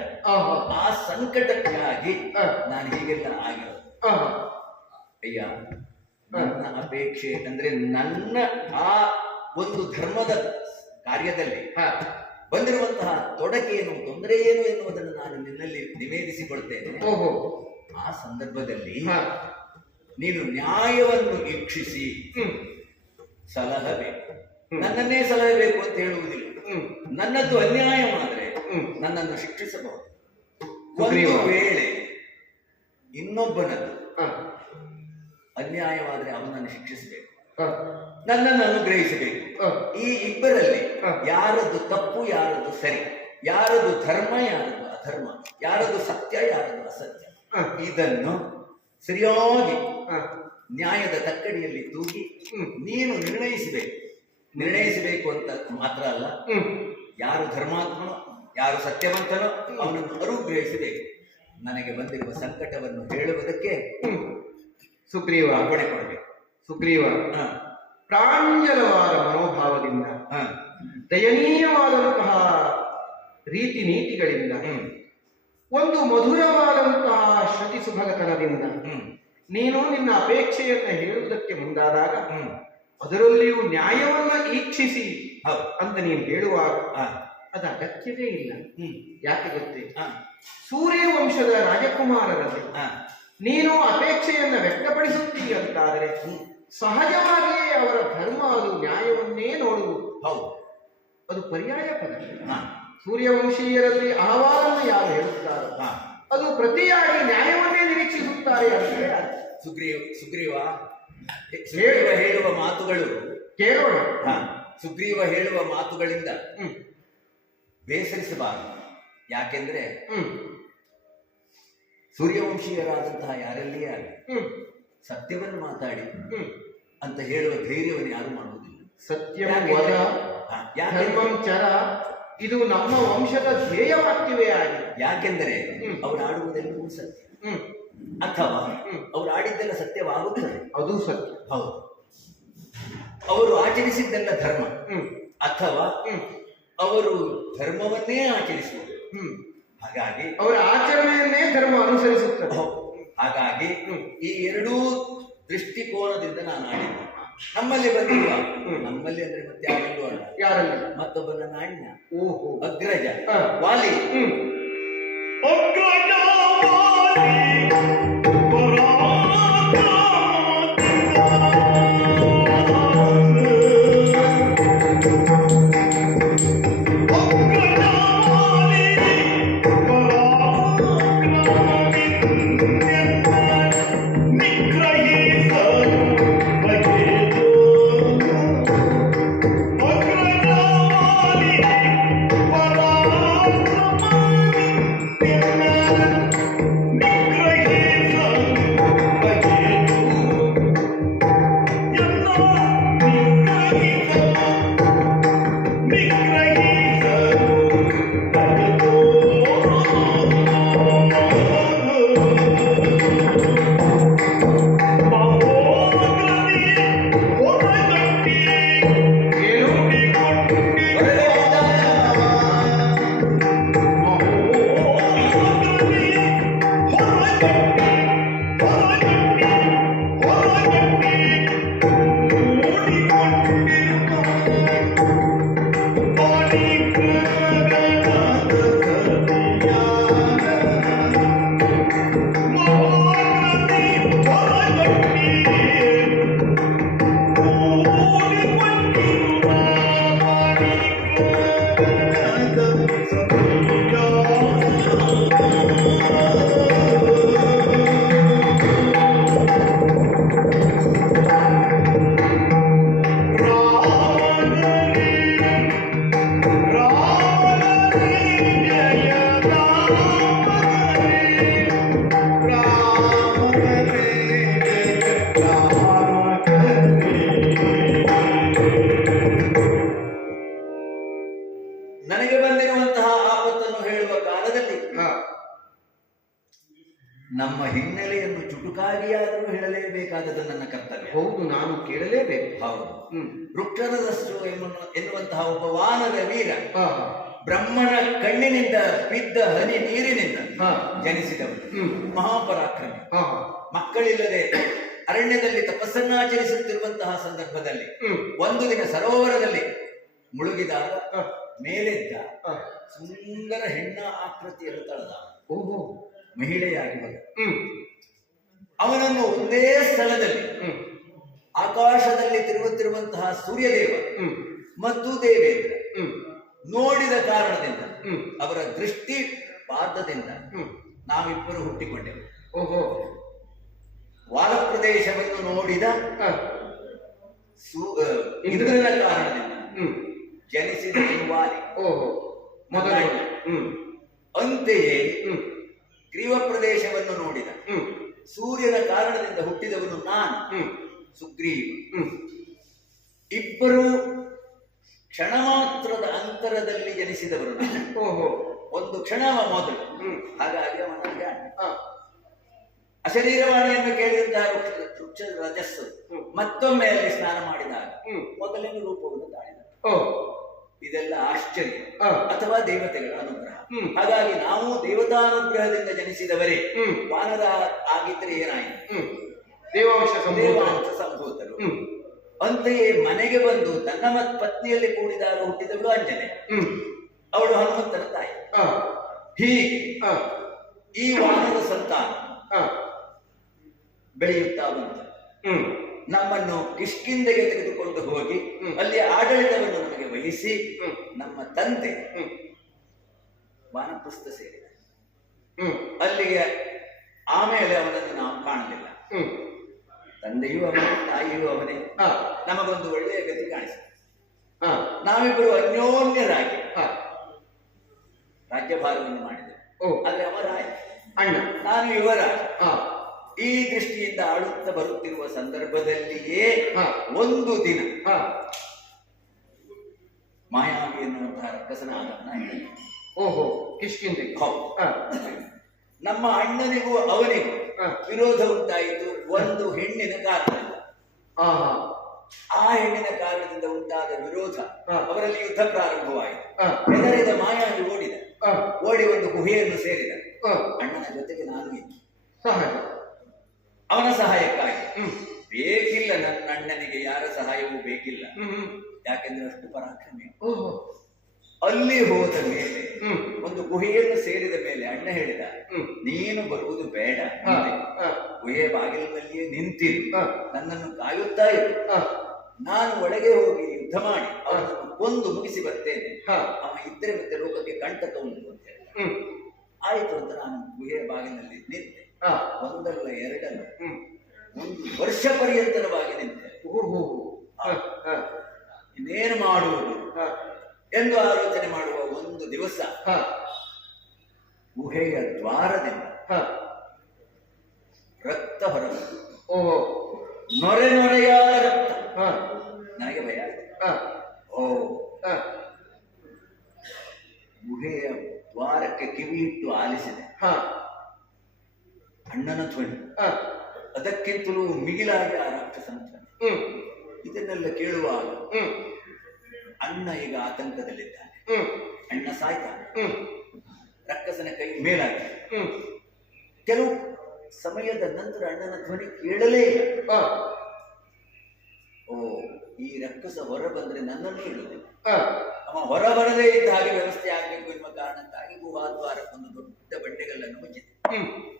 ಆ ಸಂಕಟಕ್ಕಾಗಿ ನಾನು ಹೀಗೆಲ್ಲ ಆಗಿರೋದು. ಅಯ್ಯ, ನನ್ನ ಅಪೇಕ್ಷೆ ಅಂದ್ರೆ ನನ್ನ ಆ ಒಂದು ಧರ್ಮದ ಕಾರ್ಯದಲ್ಲಿ ಬಂದಿರುವಂತಹ ತೊಡಕೇನು, ತೊಂದರೆ ಏನು ಎನ್ನುವುದನ್ನು ನಾನು ನಿನ್ನಲ್ಲಿ ನಿವೇದಿಸಿಕೊಳ್ತೇನೆ. ಆ ಸಂದರ್ಭದಲ್ಲಿ ನೀನು ನ್ಯಾಯವನ್ನು ವೀಕ್ಷಿಸಿ ಸಲಹಬೇಕು. ನನ್ನನ್ನೇ ಸಲಹಬೇಕು ಅಂತ ಹೇಳುವುದಿಲ್ಲ. ನನ್ನದ್ದು ಅನ್ಯಾಯವಾದರೆ ನನ್ನನ್ನು ಶಿಕ್ಷಿಸಬಹುದು. ಒಂದು ವೇಳೆ ಇನ್ನೊಬ್ಬನದ್ದು ಅನ್ಯಾಯವಾದರೆ ಅವನನ್ನು ಶಿಕ್ಷಿಸಬೇಕು, ನನ್ನನ್ನು ಅನುಗ್ರಹಿಸಬೇಕು. ಈ ಇಬ್ಬರಲ್ಲಿ ಯಾರದ್ದು ತಪ್ಪು, ಯಾರದ್ದು ಸರಿ, ಯಾರದ್ದು ಧರ್ಮ, ಯಾರದ್ದು ಅಧರ್ಮ, ಯಾರದ್ದು ಸತ್ಯ, ಯಾರದ್ದು ಅಸತ್ಯ, ಇದನ್ನು ಸರಿಯಾಗಿ ನ್ಯಾಯದ ತಕ್ಕಡಿಯಲ್ಲಿ ತೂಗಿ ನೀನು ನಿರ್ಣಯಿಸಬೇಕು ಅಂತ ಮಾತ್ರ ಅಲ್ಲ, ಯಾರು ಧರ್ಮಾತ್ಮನೋ ಯಾರು ಸತ್ಯವಂತನೋ ಅವನನ್ನು ಅನುಗ್ರಹಿಸಬೇಕು. ನನಗೆ ಬಂದಿರುವ ಸಂಕಟವನ್ನು ಹೇಳುವುದಕ್ಕೆ ಸುಗ್ರೀವ ಅರ್ಪಣೆ ಕೊಡಬೇಕು. ಸುಗ್ರೀವ ಪ್ರಾಂಜಲವಾದ ಮನೋಭಾವದಿಂದ, ದಯನೀಯವಾದಂತಹ ರೀತಿ ನೀತಿಗಳಿಂದ, ಒಂದು ಮಧುರವಾದಂತಹ ಶ್ರುತಿ ಸುಭಗತನದಿಂದ ನೀನು ನಿನ್ನ ಅಪೇಕ್ಷೆಯನ್ನ ಹೇಳುವುದಕ್ಕೆ ಮುಂದಾದಾಗ ಅದರಲ್ಲಿಯೂ ನ್ಯಾಯವನ್ನ ಈಕ್ಷಿಸಿ ಅಂತ ನೀನು ಹೇಳುವಾಗ ಅದು ಅಗತ್ಯವೇ ಇಲ್ಲ. ಯಾಕೆ ಗೊತ್ತೇ? ಸೂರ್ಯವಂಶದ ರಾಜಕುಮಾರರಲ್ಲಿ ನೀನು ಅಪೇಕ್ಷೆಯನ್ನ ವ್ಯಕ್ತಪಡಿಸುತ್ತೀಯ ಅಂತಾದರೆ ಸಹಜವಾಗಿಯೇ ಅವರ ಧರ್ಮ ಅದು ನ್ಯಾಯವನ್ನೇ ನೋಡುವುದು. ಅದು ಪರ್ಯಾಯ ಪದ. ಸೂರ್ಯವಂಶೀಯರಲ್ಲಿ ಅಹವಾಲನ್ನು ಯಾರು ಹೇಳುತ್ತಾರೋ ಅದು ಪ್ರತಿಯಾಗಿ ನ್ಯಾಯವನ್ನೇ ನಿರೀಕ್ಷಿಸುತ್ತಾರೆ ಅಂತಲೇ ಸುಗ್ರೀವ ಹೇಳುವ ಮಾತುಗಳು ಕೇಳೋಣ. ಸುಗ್ರೀವ ಹೇಳುವ ಮಾತುಗಳಿಂದ ಬೇಸರಿಸಬಾರದು. ಯಾಕೆಂದ್ರೆ ಸೂರ್ಯವಂಶೀಯರಾದಂತಹ ಯಾರಲ್ಲಿಯೇ ಆಗಲಿ ಸತ್ಯವನ್ನು ಮಾತಾಡಿ ಅಂತ ಹೇಳುವ ಧೈರ್ಯವನ್ನು ಯಾರು ಮಾಡುವುದಿಲ್ಲ. ಧರ್ಮಂ ಚರ ಇದು ನಮ್ಮ ವಂಶದ ಧ್ಯೇಯ ವಾಕ್ಯವೇ ಆಗಿದೆ. ಯಾಕೆಂದರೆ ಅವರು ಆಡುವುದೆಲ್ಲವೂ ಸತ್ಯ, ಅಥವಾ ಅವರು ಆಡಿದ್ದೆಲ್ಲ ಸತ್ಯವಾಗುತ್ತದೆ, ಅದು ಸತ್ಯ. ಹೌದು, ಅವರು ಆಚರಿಸಿದ್ದೆಲ್ಲ ಧರ್ಮ, ಅಥವಾ ಅವರು ಧರ್ಮವನ್ನೇ ಆಚರಿಸುವುದು. ಹಾಗಾಗಿ ಅವರ ಆಚರಣೆಯನ್ನೇ ಧರ್ಮ ಅನುಸರಿಸುತ್ತದೆ. ಹಾಗಾಗಿ ಈ ಎರಡೂ ದೃಷ್ಟಿಕೋನದಿಂದ ನಾನು ಆಡಿದ್ದೆ. ನಮ್ಮಲ್ಲಿ ಬಂದಿರುವ, ನಮ್ಮಲ್ಲಿ ಅಂದ್ರೆ ಮತ್ತೆ ಯಾರಲ್ಲೂ ಅಲ್ಲ, ಯಾರಲ್ಲಿ ಮತ್ತೊಬ್ಬನ ನಾಣ್ಯ, ಅಗ್ರಜ ವಾಲಿ. ಚುರುಕಾಗಿಯಾದರೂ ಹೇಳಲೇಬೇಕಾದದ್ದು ನನ್ನ ಕರ್ತವ್ಯ. ಹೌದು, ನಾನು ಕೇಳಲೇಬೇಕು. ಹೌದು. ಹ್ಮ್. ವೃಕ್ಷರದಸ್ಸು ಎನ್ನುವಂತಹ ಒಬ್ಬ ವಾನರ ವೀರ ಹಾ ಬ್ರಹ್ಮನ ಕಣ್ಣಿನಿಂದ ಬಿದ್ದ ಹನಿ ನೀರಿನಿಂದ ಹಾ ಜನಿಸಿದವನು. ಹ್ಮ್. ಮಹಾಪರಾಕ್ರಮಿ. ಹಾ ಹಾ ಮಕ್ಕಳಿಲ್ಲದೆ ಅರಣ್ಯದಲ್ಲಿ ತಪಸ್ಸನ್ನಾಚರಿಸುತ್ತಿರುವಂತಹ ಸಂದರ್ಭದಲ್ಲಿ ಹ್ಮ್. ಒಂದು ದಿನ ಸರೋವರದಲ್ಲಿ ಮುಳುಗಿದಾಗ ಹಾ. ಮೇಲೆದ್ದ ಹಾ. ಸುಂದರ ಹೆಣ್ಣ ಆಕೃತಿಯನ್ನು ತಳೆದ ಓಹೋ. ಮಹಿಳೆಯಾಗಿ ಬಂದ. ಹ್ಮ್. ಅವನನ್ನು ಒಂದೇ ಸ್ಥಳದಲ್ಲಿ ಹ್ಮ್. ಆಕಾಶದಲ್ಲಿ ತಿರುಗುತ್ತಿರುವಂತಹ ಸೂರ್ಯದೇವ ಹ್ಮ್. ಮತ್ತು ದೇವೇಂದ್ರ ಹ್ಮ್. ನೋಡಿದ ಕಾರಣದಿಂದ ಹ್ಮ್. ಅವರ ದೃಷ್ಟಿ ಪಾದದಿಂದ ಹ್ಮ್. ನಾವಿಬ್ಬರು ಹುಟ್ಟಿಕೊಂಡೆವು. ಓಹೋ. ವಾರ ಪ್ರದೇಶವನ್ನು ನೋಡಿದ ಹಾ. ಇಂದ್ರನ ಕಾರಣದಿಂದ ಹ್ಮ್. ಜನಿಸಿದ ವಾಲಿ. ಓಹೋ. ಮೊದಲು. ಹ್ಮ್. ಅಂತೆಯೇ ಹ್ಮ್. ಗ್ರೀವ ಪ್ರದೇಶವನ್ನು ನೋಡಿದ ಹ್ಮ್. ಸೂರ್ಯನ ಕಾರಣದಿಂದ ಹುಟ್ಟಿದವನು ನಾನು, ಹ್ಮ್. ಸುಗ್ರೀವ. ಹ್ಮ್. ಇಬ್ಬರು ಕ್ಷಣ ಮಾತ್ರದ ಅಂತರದಲ್ಲಿ ಜನಿಸಿದವರು ನಾನು. ಓಹೋ. ಒಂದು ಕ್ಷಣ ಮೊದಲು. ಹ್ಮ್. ಹಾಗಾಗಿ ಅವನಿಗೆ ಹಾ. ಅಶರೀರವಾಣಿಯನ್ನು ಕೇಳಿದಂತಹ ವೃಕ್ಷ ರಜಸ್ಸು ಹ್ಮ್. ಮತ್ತೊಮ್ಮೆ ಅಲ್ಲಿ ಸ್ನಾನ ಮಾಡಿದಾಗ ಹ್ಮ್. ಮೊದಲನೇ ರೂಪವನ್ನು ತಾಳಿದ. ಓ. ಇದೆಲ್ಲ ಆಶ್ಚರ್ಯ ಹಾ. ಅಥವಾ ದೇವತೆಗಳ ಅನುಗ್ರಹ. ಹ್ಮ್. ಹಾಗಾಗಿ ನಾವು ದೇವತಾನುಗ್ರಹದಿಂದ ಜನಿಸಿದವರೇ. ಹ್ಮ್. ವಾನರ ಆಗಿದ್ರೆ ಏನಾಯಿತು? ಹ್ಮ್. ದೇವಾಂಶ ಸಂಭೂತ. ದೇವಾಂಶ ಸಂಭೂತರು. ಹ್ಮ್. ಅಂತೆಯೇ ಮನೆಗೆ ಬಂದು ತನ್ನ ಪತ್ನಿಯಲ್ಲಿ ಕೂಡಿದಾಗ ಹುಟ್ಟಿದವಳು ಅಂಜನೆ. ಹ್ಮ್. ಅವಳು ಹನುಮಂತನ ತಾಯಿ. ಹಾ. ಹೀಗೆ ಹಾ. ಈ ವಾನರ ಸಂತಾನ ಹಾ. ಬೆಳೆಯುತ್ತಾ ಬಂತು. ಹ್ಮ್. ನಮ್ಮನ್ನು ಕಿಷ್ಕಿಂದೆಗೆ ತೆಗೆದುಕೊಂಡು ಹೋಗಿ ಹ್ಮ್. ಅಲ್ಲಿ ಆಡಳಿತವನ್ನು ನಮಗೆ ವಹಿಸಿ ಹ್ಮ್. ನಮ್ಮ ತಂದೆ ಹ್ಮ್. ವಾನಪ್ರಸ್ಥ ಸೇರಿದ. ಹ್ಮ್. ಅಲ್ಲಿಗೆ ಆಮೇಲೆ ಅವನನ್ನು ನಾವು ಕಾಣಲಿಲ್ಲ. ಹ್ಮ್. ತಂದೆಯೂ ಅವನೇ, ತಾಯಿಯೂ ಅವನೇ. ಹಾ. ನಮಗೊಂದು ಒಳ್ಳೆಯ ಗತಿ ಕಾಣಿಸಿತು. ಹಾ. ನಾವಿಬ್ಬರು ಅನ್ಯೋನ್ಯರಾಗಿ ಹಾ. ರಾಜ್ಯಭಾರವನ್ನು ಮಾಡಿದೆವು. ಓ. ಆದ್ರೆ ಅವರ ಅಣ್ಣ. ನಾನು ಯುವರಾಜ. ಹಾ. ಈ ದೃಷ್ಟಿಯಿಂದ ಆಳುತ್ತಾ ಬರುತ್ತಿರುವ ಸಂದರ್ಭದಲ್ಲಿಯೇ ಹಾ. ಒಂದು ದಿನ ಹಾ. ಮಾಯಾವಿ ಎನ್ನುವಂತಹ ರಕ್ಕಸನ ಆಗಮನ ಹೇಳಿದ. ಓಹೋ. ಕಿಷ್ಕಿಂದೆ. ಹೌದು. ಹಾ. ನಮ್ಮ ಅಣ್ಣನಿಗೂ ಅವನಿಗೂ ಹಾ. ವಿರೋಧ ಉಂಟಾಯಿತು ಒಂದು ಹೆಣ್ಣಿನ ಕಾರಣದಿಂದ. ಹಾ. ಹಾ. ಆ ಹೆಣ್ಣಿನ ಕಾರಣದಿಂದ ಉಂಟಾದ ವಿರೋಧ, ಹಾ. ಅವರಲ್ಲಿ ಯುದ್ಧ ಪ್ರಾರಂಭವಾಯಿತು. ಹಾ. ಹೆದರಿದ ಮಾಯಾವಿ ಓಡಿದ. ಹಾ. ಓಡಿ ಒಂದು ಗುಹೆಯನ್ನು ಸೇರಿದ. ಹಾ. ಅಣ್ಣನ ಜೊತೆಗೆ ನಾನು ಇದ್ದೆ ಸಹಜ. ಅವನ ಸಹಾಯಕ್ಕಾಗಿ. ಹ್ಮ್. ಬೇಕಿಲ್ಲ, ನನ್ನ ಅಣ್ಣನಿಗೆ ಯಾರ ಸಹಾಯವೂ ಬೇಕಿಲ್ಲ. ಹ್ಮ್. ಹ್ಮ್. ಯಾಕೆಂದ್ರೆ ಅಷ್ಟು ಪರಾಕ್ರಮಿ. ಓಹೋ. ಅಲ್ಲಿ ಹೋದ ಮೇಲೆ ಹ್ಮ್. ಒಂದು ಗುಹೆಯನ್ನು ಸೇರಿದ ಮೇಲೆ ಅಣ್ಣ ಹೇಳಿದ, ಹ್ಮ್. ನೀನು ಬರುವುದು ಬೇಡ, ಹಾ. ಮುಂದೆ ಹಾ. ಗುಹೆಯ ಬಾಗಿಲಿನಲ್ಲಿಯೇ ನಿಂತಿರು, ಹಾ. ನನ್ನನ್ನು ಕಾಯುತ್ತಾ ಇರು. ಹಾ. ನಾನು ಒಳಗೆ ಹೋಗಿ ಯುದ್ಧ ಮಾಡಿ ಅವನನ್ನು ಕೊಂದು ಮುಗಿಸಿ ಬರ್ತೇನೆ. ಹಾ. ಅವ ಇದ್ರೆ ಮತ್ತೆ ಲೋಕಕ್ಕೆ ಕಂಟಕ ಉಂಟು ಅಂತ ಹೇಳಿದ. ಹ್ಮ್. ಆಯಿತು ಅಂತ ನಾನು ಗುಹೆಯ ಬಾಗಿಲಿನಲ್ಲಿ ನಿಂತೆ. ಹಾ. ಒಂದಲ್ಲ ಎರಡಲ್ಲ, ಹ್ಮ್. ಒಂದು ವರ್ಷ ಪರ್ಯಂತರವಾಗಿ ನಿಂತೆ. ಓಹೋ. ಹಾ. ಹಾ. ಇನ್ನೇನು ಮಾಡುವುದು ಹಾ. ಎಂದು ಆಲೋಚನೆ ಮಾಡುವ ಒಂದು ದಿವಸ ಹಾ. ಗುಹೆಯ ದ್ವಾರದಿಂದ ಹಾ. ರಕ್ತ ಹೊರಬಂತು. ಓಹೋ. ನೊರೆ ನೊರೆಯಾದ ರಕ್ತ. ಹಾ. ನನಗೆ ಭಯ ಆಗಿದೆ. ಹಾ. ಓ, ಹಾ. ಗುಹೆಯ ದ್ವಾರಕ್ಕೆ ಕಿವಿಯಿಟ್ಟು ಆಲಿಸಿದೆ. ಹಾ. ಅಣ್ಣನ ಧ್ವನಿ, ಹಾ. ಅದಕ್ಕಿಂತಲೂ ಮಿಗಿಲಾಗಿ ಆ ರಾಕ್ಷಸನ ಧ್ವನಿ. ಹ್ಮ್. ಇದನ್ನೆಲ್ಲ ಕೇಳುವಾಗ ಹ್ಮ್. ಅಣ್ಣ ಈಗ ಆತಂಕದಲ್ಲಿದ್ದಾನೆ. ಹ್ಮ್. ಅಣ್ಣ ಸಾಯ್ತಾನೆ. ಹ್ಮ್. ರಕ್ಕಸನ ಕೈ ಮೇಲಾಗಿದೆ. ಹ್ಮ್. ಕೆಲವು ಸಮಯದ ನಂತರ ಅಣ್ಣನ ಧ್ವನಿ ಕೇಳಲೇ ಇಲ್ಲ. ಹಾ. ಓ, ಈ ರಕ್ಕಸ ಹೊರ ಬಂದ್ರೆ ನನ್ನನ್ನು ಇಡುವುದಿಲ್ಲ. ಹಾ. ಅವ ಹೊರ ಬರದೇ ಇದ್ದ ಹಾಗೆ ವ್ಯವಸ್ಥೆ ಆಗಬೇಕು ಎನ್ನುವ ಕಾರಣಕ್ಕಾಗಿ ಗುಹಾದ್ವಾರಕ್ಕೊಂದು ದೊಡ್ಡ ಬಂಡೆಗಲ್ಲನ್ನು ಮುಚ್ಚಿದೆ. ಹ್ಮ್.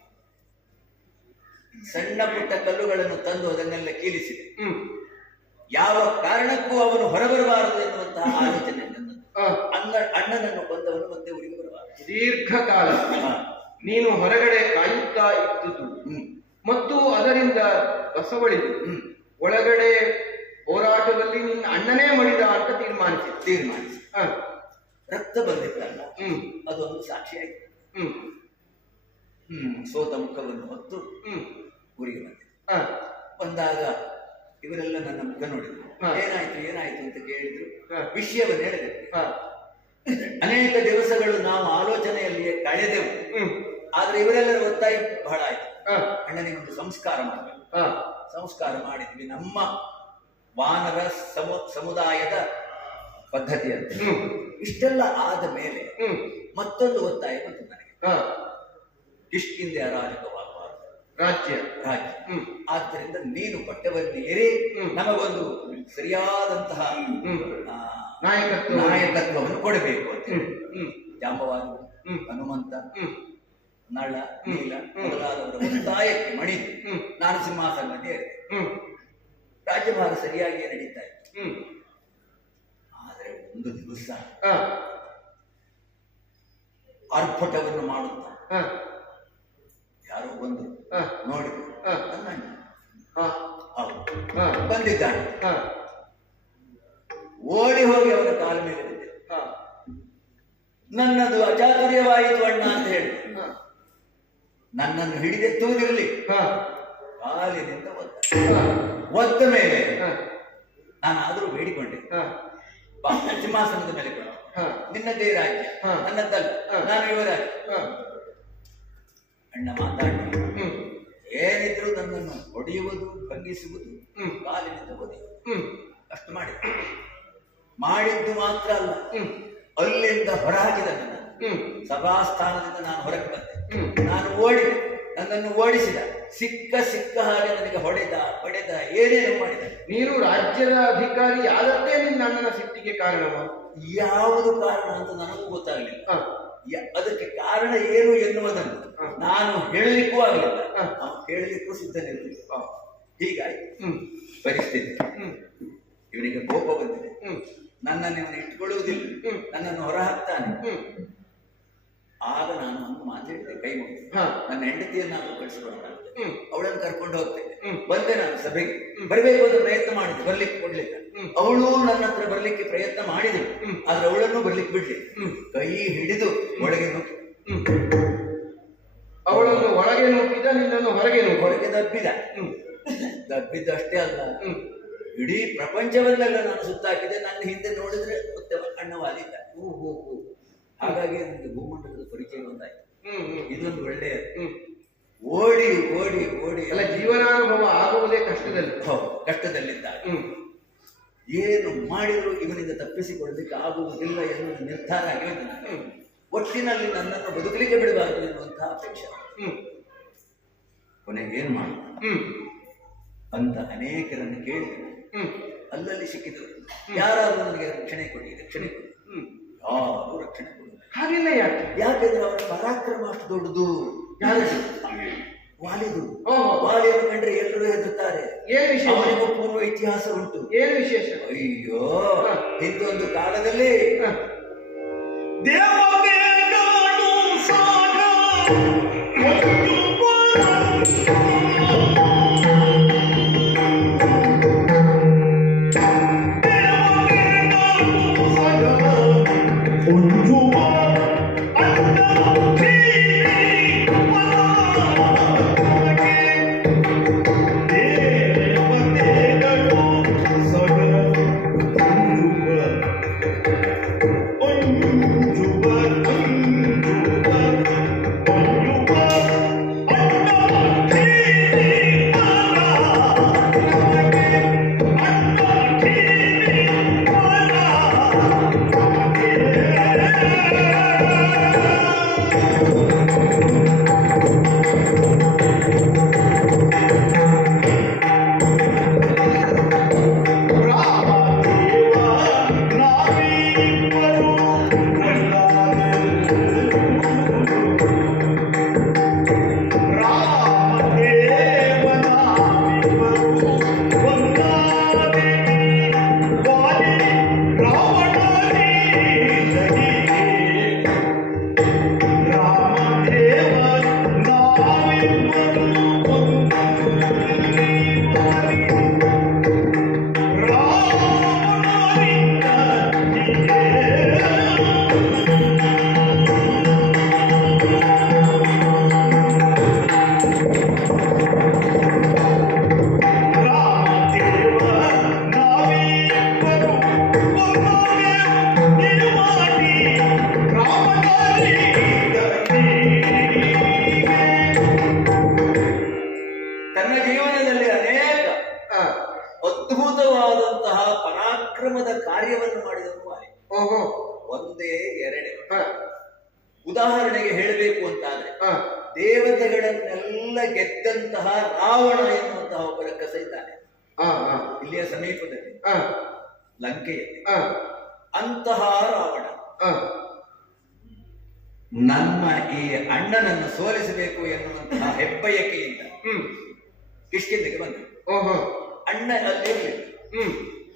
ಸಣ್ಣ ಪುಟ್ಟ ಕಲ್ಲುಗಳನ್ನು ತಂದು ಅದನ್ನೆಲ್ಲ ಕೀಲಿಸಿದೆ. ಹ್ಮ್. ಯಾವ ಕಾರಣಕ್ಕೂ ಅವನು ಹೊರಬರಬಾರದು ಎನ್ನುವಂತಹ ಆಲೋಚನೆ ನನ್ನದು. ಹಾ. ಅಣ್ಣನನ್ನು ಕೊಂದವನು ಮತ್ತೆ ಊರಿಗೆ ಬರಬಾರದು. ದೀರ್ಘಕಾಲ ಹಾ. ನೀನು ಹೊರಗಡೆ ಕಾಯುತ್ತಾ ಇದ್ದುದು ಹ್ಮ್. ಮತ್ತು ಅದರಿಂದ ಬಸವಳಿದು ಹ್ಮ್. ಒಳಗಡೆ ಹೋರಾಟದಲ್ಲಿ ನಿನ್ನ ಅಣ್ಣನೇ ಮಡಿದ ಅಂತ ತೀರ್ಮಾನಿಸಿ ಹಾ. ರಕ್ತ ಬಂದಿತ್ತಲ್ಲ, ಹ್ಮ್. ಅದೊಂದು ಸಾಕ್ಷಿಯಾಯಿತು. ಹ್ಮ್. ಸೋತ ಮುಖವನ್ನು ಹೊತ್ತು ಹ್ಮ್. ಊರಿಗೆ ಬಂದಿದೆ. ಹಾ. ಬಂದಾಗ ಇವರೆಲ್ಲ ನನ್ನ ಮುಖ ನೋಡಿದ್ರು. ಹಾ. ಏನಾಯ್ತು ಏನಾಯ್ತು ಅಂತ ಕೇಳಿದ್ರು. ಹಾ. ವಿಷಯವನ್ನು ಹೇಳಿದೆ. ಹಾ. ಅನೇಕ ದಿವಸಗಳು ನಾವು ಆಲೋಚನೆಯಲ್ಲಿಯೇ ಕಳೆದೆವು. ಹ್ಮ್. ಆದ್ರೆ ಇವರೆಲ್ಲರ ಒತ್ತಾಯ ಬಹಳ ಆಯ್ತು. ಹ, ಅಣ್ಣನಿಗೆ ಒಂದು ಸಂಸ್ಕಾರ ಮಾಡಬೇಕು. ಹ, ಸಂಸ್ಕಾರ ಮಾಡಿದ್ವಿ ನಮ್ಮ ವಾನರ ಸಮುದಾಯದ ಪದ್ಧತಿಯಂತೆ. ಹ್ಮ್, ಇಷ್ಟೆಲ್ಲ ಆದ ಮೇಲೆ ಹ್ಮ್, ಮತ್ತೊಂದು ಒತ್ತಾಯ ಬಂತು ನನಗೆ. ಹ, ಕಿಷ್ಕಿಂದೆ ಅರಾಜಕವಾಗುವ ರಾಜ್ಯ. ರಾಜ್ಯ. ಹ್ಮ್, ಆದ್ದರಿಂದ ನೀನು ಪಟ್ಟವನ್ನು ಏರಿ ಹ್ಮ್. ನಮಗೊಂದು ಸರಿಯಾದಂತಹ ಹ್ಮ್. ಆ, ನಾಯಕತ್ವ. ನಾಯಕತ್ವವನ್ನು ಕೊಡಬೇಕು ಅಂತ ಹ್ಮ್, ಹೇಳಿ ಹ್ಮ್, ಜಾಂಬವಾದ ಹ್ಮ್. ಹನುಮಂತ ಹ್ಮ್, ನಳ ನೀಲ ಹ್ಮ್. ಮೊದಲಾದವರ ಒತ್ತಾಯಕ್ಕೆ ಮಣಿದು ಹ್ಮ್, ನಾನು ಸಿಂಹಾಸನದಲ್ಲಿ ಏರಿದೆ. ಹ್ಮ್, ರಾಜ್ಯಭಾರ ಸರಿಯಾಗಿಯೇ ನಡೀತಾ ಇತ್ತು. ಹ್ಮ್, ಆದರೆ ಒಂದು ದಿವಸ ಹ, ಆರ್ಭಟವನ್ನು ಮಾಡುತ್ತಾ ಹ, ಯಾರೋ ಬಂದು ಹ, ನೋಡಿದ್ರು. ಹ, ನನ್ನ ಅಣ್ಣ. ಹ, ಹೌದು, ಹ, ಬಂದಿದ್ದಾನೆ. ಹ, ಓಡಿ ಹೋಗಿ ಅವನ ಕಾಲ ಮೇಲೆ ಬಿದ್ದೆ. ಹ, ನನ್ನದು ಅಚಾತುರ್ಯವಾಯಿತು ಅಣ್ಣ ಅಂತ ಹೇಳಿ ಹ, ನನ್ನನ್ನು ಹಿಡಿದೆತ್ತುವುದಿರಲಿ ಹ, ಕಾಲಿನಿಂದ ಒದ್ದ. ಹ, ಒದ್ದ ಮೇಲೆ ಹ, ನಾನಾದರೂ ಬೇಡಿಕೊಂಡೆ, ಹ, ಬಾ, ಸಿಂಹಾಸನದ ಮೇಲೆ ಕೊಡು. ಹ, ನಿನ್ನದೇ ರಾಜ್ಯ, ಹಾ. ನನ್ನದ್ದಲ್ಲ, ಹಾ. ನಾನು ಯುವರಾಜ. ಹ, ಅಣ್ಣ ಮಾತಾಡಿ ಹ್ಮ್, ಏನಿದ್ರು ನನ್ನನ್ನು ಹೊಡೆಯುವುದು ಭಂಗಿಸುವುದು, ಹ್ಮ್. ಕಾಲಿನಿಂದ ಒದೆಯುವುದು ಹ್ಮ್, ಅಷ್ಟು ಮಾಡಿದ್ದು ಮಾತ್ರ ಅಲ್ಲ, ಹ್ಮ್, ಅಲ್ಲಿಂದ ಹೊರಹಾಕಿದ ನನ್ನ ಹ್ಮ್, ಸಭಾಸ್ಥಾನದಿಂದ ನಾನು ಹೊರಗೆ ಬಂದೆ. ಹ್ಮ್. ನಾನು ಓಡಿದೆ, ನನ್ನನ್ನು ಓಡಿಸಿದ, ಸಿಕ್ಕ ಹಾಗೆ ನನಗೆ ಹೊಡೆದ ಏನೇನು ಮಾಡಿದ. ನೀನು ರಾಜ್ಯದ ಅಧಿಕಾರಿ ಆದದ್ದೇ ನಿನ್ನ ಅಣ್ಣನ ಸಿಟ್ಟಿಗೆ ಕಾರಣವ? ಯಾವುದು ಕಾರಣ ಅಂತ ನನಗೂ ಗೊತ್ತಾಗಲಿಲ್ಲ. ಹ, ಅದಕ್ಕೆ ಕಾರಣ ಏನು ಎನ್ನುವುದನ್ನು ಹ. ನಾನು ಹೇಳಲಿಕ್ಕೂ ಆಗಲಿಲ್ಲ, ಹ. ನಾವು ಕೇಳಲಿಕ್ಕೂ ಸಿದ್ಧನಿರಲಿಲ್ಲ. ಹ, ಹೀಗಾಯ್ತು ಹ್ಮ್, ಪರಿಸ್ಥಿತಿ. ಹ್ಮ್, ಇವನಿಗೆ ಕೋಪ ಬಂದಿದೆ, ಹ್ಮ್, ನನ್ನನ್ನು ಇವನು ಇಟ್ಕೊಳ್ಳುವುದಿಲ್ಲ, ಹ್ಮ್. ನನ್ನನ್ನು ಹೊರ ಹಾಕ್ತಾನೆ. ಹ್ಮ್, ಆಗ ನಾನು ಒಂದು ಮಾತಾಡಿದೆ, ಕೈ ಮುಗಿದು ಹ, ನನ್ನ ಹೆಂಡತಿಯನ್ನು ನಾನು ಕಳಿಸಿಕೊಡ್ತಾನೆ, ಹ್ಮ್, ಅವಳನ್ನು ಕರ್ಕೊಂಡು ಹೋಗ್ತೇನೆ. ಹ್ಮ್. ಬಂದೆ ನಾನು ಸಭೆಗೆ, ಹ್ಮ್. ಬರಬೇಕು ಅಂತ ಪ್ರಯತ್ನ ಮಾಡಿದೆ, ಬರ್ಲಿಕ್ಕೆ ಕೊಡ್ಲಿಲ್ಲ. ಹ್ಮ್. ಅವಳು ನನ್ನ ಹತ್ರ ಬರ್ಲಿಕ್ಕೆ ಪ್ರಯತ್ನ ಮಾಡಿದಳು, ಹ್ಮ್. ಆದ್ರೆ ಅವಳನ್ನು ಬರ್ಲಿಕ್ಕೆ ಬಿಡ್ಲಿ. ಹ್ಮ್. ಕೈ ಹಿಡಿದು ಒಳಗೆ ನುಗ್ಗಿ ಹ್ಮ್. ಅವಳನ್ನು ಒಳಗೆ ನುಗ್ಗಿದ, ನಿನ್ನನ್ನು ಹೊರಗೆ ನುಗ್ಗಿ. ಹೊರಗೆ ದಬ್ಬಿದ. ಹ್ಮ್, ದಬ್ಬಿದ್ದಷ್ಟೇ ಅಲ್ಲ, ಹ್ಮ್, ಇಡೀ ಪ್ರಪಂಚವನ್ನೆಲ್ಲ ನಾನು ಸುತ್ತಾಕಿದೆ. ನನ್ನ ಹಿಂದೆ ನೋಡಿದ್ರೆ ಮತ್ತೆ ಅಣ್ಣವಾಲಿದ್ದ. ಹೂ, ಹೂ, ಹೂ. ಹಾಗಾಗಿ ನನಗೆ ಭೂಮಂಡಲದ ಪರಿಚಯ ಒಂದಾಯ್ತು. ಹ್ಮ್, ಹ್ಮ್, ಇದೊಂದು ಒಳ್ಳೆಯ ಹ್ಮ್. ಓಡಿ ಓಡಿ ಓಡಿ ಅಲ್ಲ, ಜೀವನಾನುಭವ ಆಗುವುದೇ ಕಷ್ಟದಲ್ಲಿ. ಹೌದು, ಕಷ್ಟದಲ್ಲಿದ್ದಾಗ ಹ್ಮ್, ಏನು ಮಾಡಿದ್ರು ಇವನಿಂದ ತಪ್ಪಿಸಿಕೊಳ್ಳಲಿಕ್ಕೆ ಆಗುವುದಿಲ್ಲ ಎನ್ನುವುದು ನಿರ್ಧಾರ ಆಗಿತ್ತು ನನಗೆ. ಹ್ಮ್, ಒಟ್ಟಿನಲ್ಲಿ ನನ್ನನ್ನು ಬದುಕಲಿಕ್ಕೆ ಬಿಡಬಾರದು ಎನ್ನುವಂತಹ ಅಪೇಕ್ಷೆ. ಹ್ಮ್, ಕೊನೆಗೆ ಏನು ಮಾಡ ಹ್ಮ್, ಅಂತ ಅನೇಕರನ್ನು ಕೇಳಿದೆ. ಹ್ಮ್, ಅಲ್ಲಲ್ಲಿ ಸಿಕ್ಕಿದ್ರು, ಯಾರಾದರೂ ನನಗೆ ರಕ್ಷಣೆ ಕೊಡಿ, ರಕ್ಷಣೆ ಕೊಡಿ. ಹ್ಮ್. ಯಾರು ರಕ್ಷಣೆ ಕೊಡುವುದು. ಹಾಗೆಲ್ಲ ಯಾಕೆ? ಯಾಕೆಂದ್ರೆ ಅವರ ಪರಾಕ್ರಮ ಅಷ್ಟು ದೊಡ್ಡದು. ಯಾರದು? ವಾಲಿದು. ಓಹೋ. ವಾಲಿಯನ್ನು ಕಂಡ್ರೆ ಎಲ್ಲರೂ ಹೆದರುತ್ತಾರೆ. ಏನು ವಿಶೇಷ? ಅವನಿಗೂ ಪೂರ್ವ ಇತಿಹಾಸ ಉಂಟು. ಏನು ವಿಶೇಷ? ಅಯ್ಯೋ, ಇಂದೊಂದು ಕಾಲದಲ್ಲಿ ಹ, ದೇವತೆಗಳು ಸಾಗ ಒಂದು ಪರಾಕ್ರಮದ ಕಾರ್ಯವನ್ನು ಮಾಡಿದವನು ವಾಲಿ. ಓಹೋ. ಒಂದೇ ಎರಡೇ. ಹ. ಉದಾಹರಣೆಗೆ ಹೇಳಬೇಕು ಅಂತಾದ್ರೆ ಹ. ದೇವತೆಗಳನ್ನೆಲ್ಲ ಗೆದ್ದಂತಹ ರಾವಣ ಎನ್ನುವಂತಹ ಒಬ್ಬ ರಕ್ಕಸ ಇದ್ದಾನೆ ಹ. ಹ. ಇಲ್ಲಿಯ ಸಮೀಪದಲ್ಲಿ, ಹ. ಲಂಕೆಯಲ್ಲಿ. ಹ. ಅಂತಹ ರಾವಣ ಹ. ನಮ್ಮ ಈ ಅಣ್ಣನನ್ನು ಸೋಲಿಸಬೇಕು ಎನ್ನುವಂತಹ ಹೆಬ್ಬಯಕೆಯಿಂದ ಕಿಷ್ಕಿಂದೆಗೆ ಬಂದ. ಓಹೋ. ಅಣ್ಣ ಅಲ್ಲಿರಲಿಲ್ಲ.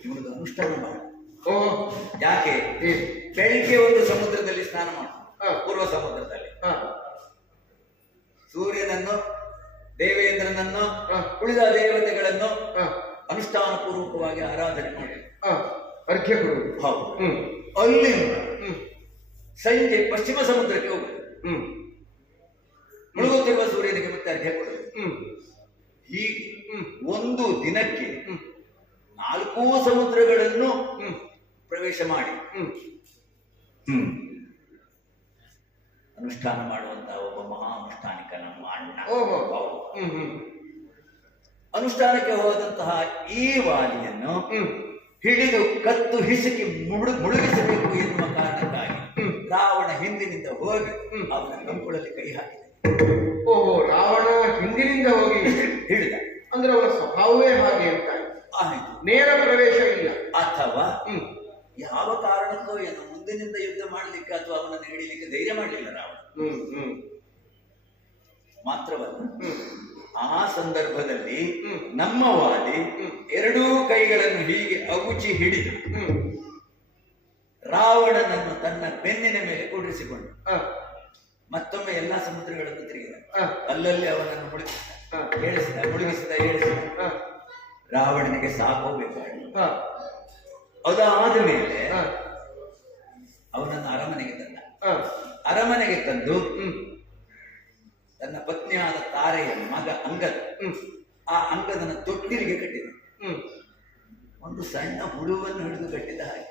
ಇವನದು ಅನುಷ್ಠಾನ ಮಾಡ. ಓಹೋ. ಯಾಕೆ? ಬೆಳಿಗ್ಗೆ ಒಂದು ಸಮುದ್ರದಲ್ಲಿ ಸ್ನಾನ ಮಾಡ, ಪೂರ್ವ ಸಮುದ್ರದಲ್ಲಿ. ಸೂರ್ಯನನ್ನು, ದೇವೇಂದ್ರನನ್ನು, ಉಳಿದ ದೇವತೆಗಳನ್ನು ಅನುಷ್ಠಾನ ಪೂರ್ವಕವಾಗಿ ಆರಾಧನೆ ಮಾಡಿ ಅರ್ಘ್ಯ ಕೊಡು. ಹೌದು. ಅಲ್ಲಿಂದ ಸಂಜೆ ಪಶ್ಚಿಮ ಸಮುದ್ರಕ್ಕೆ ಹೋಗುದು. ಮುಳುಗುತ್ತಿರುವ ಸೂರ್ಯನಿಗೆ ಮತ್ತೆ ಅರ್ಘ್ಯ ಕೊಡುದು. ಹೀಗೆ ಒಂದು ದಿನಕ್ಕೆ 4 ಸಮುದ್ರಗಳನ್ನು ಪ್ರವೇಶ ಮಾಡಿ ಅನುಷ್ಠಾನ ಮಾಡುವಂತಹ ಒಬ್ಬ ಮಹಾ ಅನುಷ್ಠಾನಿಕ ನಮ್ಮ ಅಣ್ಣ. ಅನುಷ್ಠಾನಕ್ಕೆ ಹೋದಂತಹ ಈ ವಾಲಿಯನ್ನು ಹಿಡಿದು ಕತ್ತು ಹಿಸುಕಿ ಮುಳುಗಿಸಬೇಕು ಎನ್ನುವ ಕಾರಣಕ್ಕಾಗಿ ರಾವಣ ಹಿಂದಿನಿಂದ ಹೋಗಿ ಅವನ ಕಂಕುಳಲ್ಲಿ ಕೈ ಹಾಕಿದ. ಓಹೋ. ರಾವಣ ಹಿಂದಿನಿಂದ ಹೋಗಿ ಹಿಡಿದ ಅಂದ್ರೆ ಅವನ ಸ್ವಭಾವವೇ ಹಾಗೆ ಅಂತ ಆಯಿತು. ನೇರ ಪ್ರವೇಶ ಇಲ್ಲ. ಅಥವಾ ಯಾವ ಕಾರಣಕ್ಕೋ ಏನು ಮುಂದಿನಿಂದ ಯುದ್ಧ ಮಾಡಲಿಕ್ಕೆ ಅಥವಾ ಅವನನ್ನು ಹಿಡಿಲಿಕ್ಕೆ ಧೈರ್ಯ ಮಾಡಲಿಲ್ಲ ರಾವಣ. ಮಾತ್ರವಲ್ಲ, ಆ ಸಂದರ್ಭದಲ್ಲಿ ನಮ್ಮ ವಾಲಿ 2 ಕೈಗಳನ್ನು ಹೀಗೆ ಅಗುಚಿ ಹಿಡಿದು ರಾವಣನನ್ನು ತನ್ನ ಬೆನ್ನಿನ ಮೇಲೆ ಕೂಡಿಸಿಕೊಂಡು ಮತ್ತೊಮ್ಮೆ ಎಲ್ಲಾ ಸಮುದ್ರಗಳನ್ನು ತಿರುಗಿದ. ಅಲ್ಲಲ್ಲಿ ಅವನನ್ನು ಮುಳುಗಿಸಿದ. ರಾವಣನಿಗೆ ಸಾಕೋಬೇಕು. ಅದಾದ ಮೇಲೆ ಅವನನ್ನು ಅರಮನೆಗೆ ತಂದು ತನ್ನ ಪತ್ನಿಯಾದ ತಾರೆಯ ಮಗ ಅಂಗದ, ಆ ಅಂಗದನ ತೊಟ್ಟಿಲಿಗೆ ಕಟ್ಟಿದ. ಒಂದು ಸಣ್ಣ ಹುಡುವನ್ನು ಹಿಡಿದು ಕಟ್ಟಿದ ಹಾಗೆ.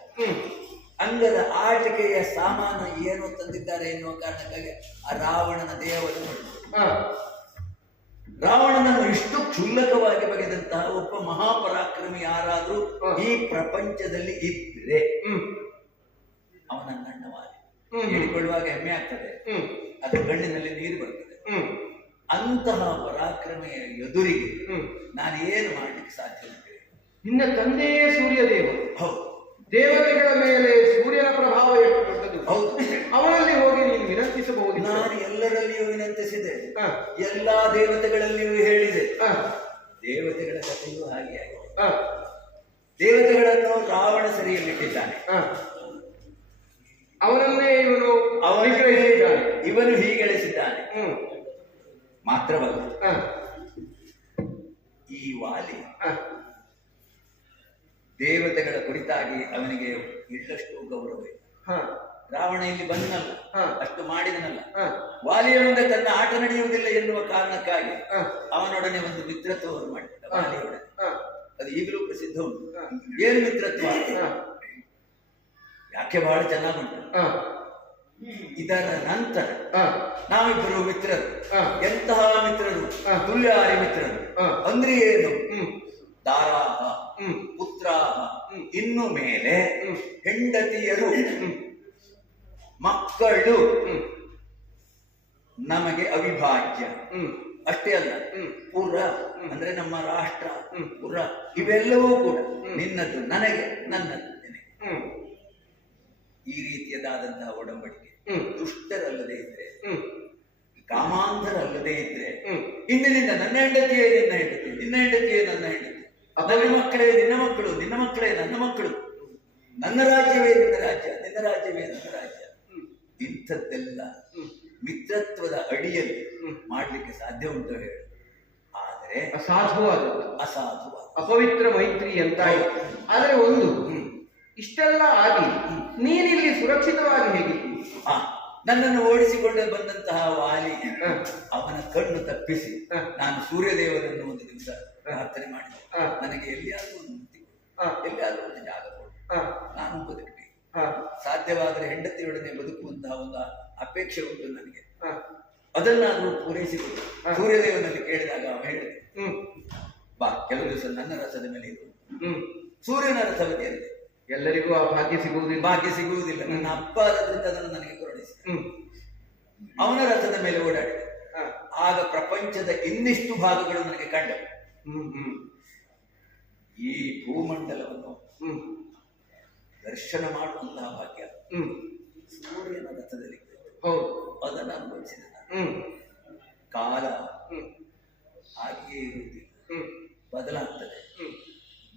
ಅಂಗದ ಆಟಿಕೆಯ ಸಾಮಾನು ಏನೋ ತಂದಿದ್ದಾರೆ ಎನ್ನುವ ಕಾರಣಕ್ಕಾಗಿ ಆ ರಾವಣನ ದೇಹವನ್ನು ಮಾಡಿದ. ರಾವಣನನ್ನು ಇಷ್ಟು ಕ್ಷುಲ್ಲಕವಾಗಿ ಬಗೆದಂತಹ ಒಬ್ಬ ಮಹಾಪರಾಕ್ರಮಿ ಯಾರಾದ್ರೂ ಈ ಪ್ರಪಂಚದಲ್ಲಿ ಇದ್ರೆ ಅವನ ಗಂಡವಾಲಿ. ಹೇಳಿಕೊಳ್ಳುವಾಗ ಹೆಮ್ಮೆ ಆಗ್ತದೆ, ಅದು ಕಣ್ಣಿನಲ್ಲಿ ನೀರು ಬರ್ತದೆ. ಅಂತಹ ಪರಾಕ್ರಮೆಯ ಎದುರಿಗೆ ನಾನು ಏನು ಮಾಡಲಿಕ್ಕೆ ಸಾಧ್ಯ? ನಿನ್ನ ತಂದೆಯೇ ಸೂರ್ಯದೇವ. ಹೌದು. ದೇವತೆಗಳ ಮೇಲೆ ಸೂರ್ಯನ ಪ್ರಭಾವ ಎಷ್ಟು ದೊಡ್ಡದು. ಹೌದು. ಅವರಲ್ಲಿ ಹೋಗಿ ನೀನು ವಿನಂತಿಸಬಹುದು. ನಾನು ಎಲ್ಲರಲ್ಲಿಯೂ ವಿನಂತಿಸಿದೆ, ಎಲ್ಲಾ ದೇವತೆಗಳಲ್ಲಿಯೂ ಹೇಳಿದೆ. ದೇವತೆಗಳ ಕಥೆಯೂ ಹಾಗೆ ಆಗಿದೆ. ದೇವತೆಗಳನ್ನು ರಾವಣ ಸರಿಯಲ್ಲಿಟ್ಟಿದ್ದಾನೆ. ಅವನನ್ನೇ ಇವನು ಹೀಗೆಳಿಸಿದ್ದಾನೆ. ಮಾತ್ರವಲ್ಲ, ಈ ವಾಲಿ ದೇವತೆಗಳ ಕುರಿತಾಗಿ ಅವನಿಗೆ ಇಲ್ಲಷ್ಟು ಗೌರವ ಇದೆ. ರಾವಣ ಇಲ್ಲಿ ಬಂದನಲ್ಲ, ಅಷ್ಟು ಮಾಡಿದನಲ್ಲ, ವಾಲಿಯ ಮುಂದೆ ತನ್ನ ಆಟ ನಡೆಯುವುದಿಲ್ಲ ಎನ್ನುವ ಕಾರಣಕ್ಕಾಗಿ ಅವನೊಡನೆ ಒಂದು ಮಿತ್ರತ್ವವನ್ನು ಮಾಡಿದ್ದ. ವಾಲಿಯೊಡನೆ ಅದು ಈಗಲೂ ಪ್ರಸಿದ್ಧ ಉಂಟು. ಏನು ಮಿತ್ರತ್ವ? ಯಾಕೆ ಬಹಳ ಚೆನ್ನಾಗುಂಟು. ಇದರ ನಂತರ ನಾವಿಬ್ಬರು ಮಿತ್ರರು. ಎಂತಹ ಮಿತ್ರರು? ತುಲ್ಯಾರಿ ಮಿತ್ರರು. ಅಂದ್ರೆ ಏನು? ದಾರಾಹ, ಪುತ್ರಾಹ, ಇನ್ನು ಮೇಲೆ ಹೆಂಡತಿಯರು, ಮಕ್ಕಳು ನಮಗೆ ಅವಿಭಾಜ್ಯ. ಅಷ್ಟೇ ಅಲ್ಲ, ಪುರ ಅಂದ್ರೆ ನಮ್ಮ ರಾಷ್ಟ್ರ, ಪುರ ಇವೆಲ್ಲವೂ ಕೂಡ ನಿನ್ನದು ನನಗೆ, ನನ್ನದು ನಿನಗೆ. ಈ ರೀತಿಯದಾದಂತಹ ಒಡಂಬಡಿಕೆ ದುಷ್ಟರಲ್ಲದೆ ಇದ್ರೆ, ಕಾಮಾಂಧರಲ್ಲದೆ ಇದ್ರೆ, ಇಂದಿನಿಂದ ನನ್ನ ಹೆಂಡತಿಯೇ ನಿನ್ನ ಹೆಂಡತಿ, ನಿನ್ನ ಹೆಂಡತಿಯೇ ನನ್ನ ಹೆಂಡತಿ, ನನ್ನ ಮಕ್ಕಳೇ ನಿನ್ನ ಮಕ್ಕಳು, ನಿನ್ನ ಮಕ್ಕಳೇ ನನ್ನ ಮಕ್ಕಳು, ನನ್ನ ರಾಜ್ಯವೇ ನಿನ್ನ ರಾಜ್ಯ, ನಿನ್ನ ರಾಜ್ಯವೇ ನನ್ನ ರಾಜ್ಯ. ಇಂಥದ್ದೆಲ್ಲ ಮಿತ್ರತ್ವದ ಅಡಿಯಲ್ಲಿ ಮಾಡ್ಲಿಕ್ಕೆ ಸಾಧ್ಯ ಉಂಟು ಹೇಳಿ. ಆದರೆ ಅಸಾಧುವಾದ ಅಪವಿತ್ರ ಮೈತ್ರಿ ಅಂತ. ಆದರೆ ಒಂದು ಇಷ್ಟೆಲ್ಲ ಆಗಿ ನೀನಿಲ್ಲಿ ಸುರಕ್ಷಿತವಾಗಿ ಹೇಗಿತ್ತು? ನನ್ನನ್ನು ಓಡಿಸಿಕೊಂಡು ಬಂದಂತಹ ವಾಲಿ ಅವನ ಕಣ್ಣು ತಪ್ಪಿಸಿ ನಾನು ಸೂರ್ಯದೇವರನ್ನು ಒಂದು ದಿವಸ ಪ್ರಾರ್ಥನೆ ಮಾಡಿದೆ. ನನಗೆ ಎಲ್ಲಿಯಾದ್ರೂ ಒಂದು ಮುಕ್ತಿ ಕೊಡು, ಎಲ್ಲಿಯಾದ್ರೂ ಒಂದು ಜಾಗ ಕೊಡು, ನಾನು ಬದುಕಬೇಕು. ಸಾಧ್ಯವಾದರೆ ಹೆಂಡತಿಯೊಡನೆ ಬದುಕುವಂತಹ ಒಂದು ಅಪೇಕ್ಷೆ ಉಂಟು ನನಗೆ, ಅದನ್ನಾದ್ರೂ ಪೂರೈಸಿಕೊಡು. ಸೂರ್ಯದೇವನಲ್ಲಿ ಕೇಳಿದಾಗ ಅವ ಹೇಳಿದೆ, ಬಾ ಕೆಲವು ದಿವಸ ನನ್ನ ರಥದ ಮೇಲೆ ಇರು. ಸೂರ್ಯನ ರಥವನ್ನೇರಿದೆ. ಎಲ್ಲರಿಗೂ ಆ ಭಾಗ್ಯ ಸಿಗುವುದಿಲ್ಲ. ಭಾಗ್ಯ ಸಿಗುವುದಿಲ್ಲ. ನನ್ನ ಅಪ್ಪ ಆದ್ರಿಂದ ಅದನ್ನು ನನಗೆ ಕರುಣಿಸಿ ಹ್ಮ್ ಅವನ ರಥದ ಮೇಲೆ ಓಡಾಡಿದೆ. ಹ. ಆಗ ಪ್ರಪಂಚದ ಇನ್ನಿಷ್ಟು ಭಾಗಗಳು ನನಗೆ ಕಂಡವು. ಹ್ಮ್ ಹ್ಮ್ ಈ ಭೂಮಂಡಲವನ್ನು ಹ್ಮ್ ದರ್ಶನ ಮಾಡುವಂತಹ ಭಾಗ್ಯ ಹ್ಮ್ ಸೂರ್ಯನ ರಥದಲ್ಲಿ ಹೌದು. ಅದನ್ನು ಅನುಭವಿಸಿದ ನಾನು. ಹ್ಮ್ ಕಾಲ ಹ್ಮ್ ಹಾಗೆಯೇ ಇರುವುದಿಲ್ಲ, ಹ್ಮ್ ಬದಲಾಗ್ತದೆ. ಹ್ಮ್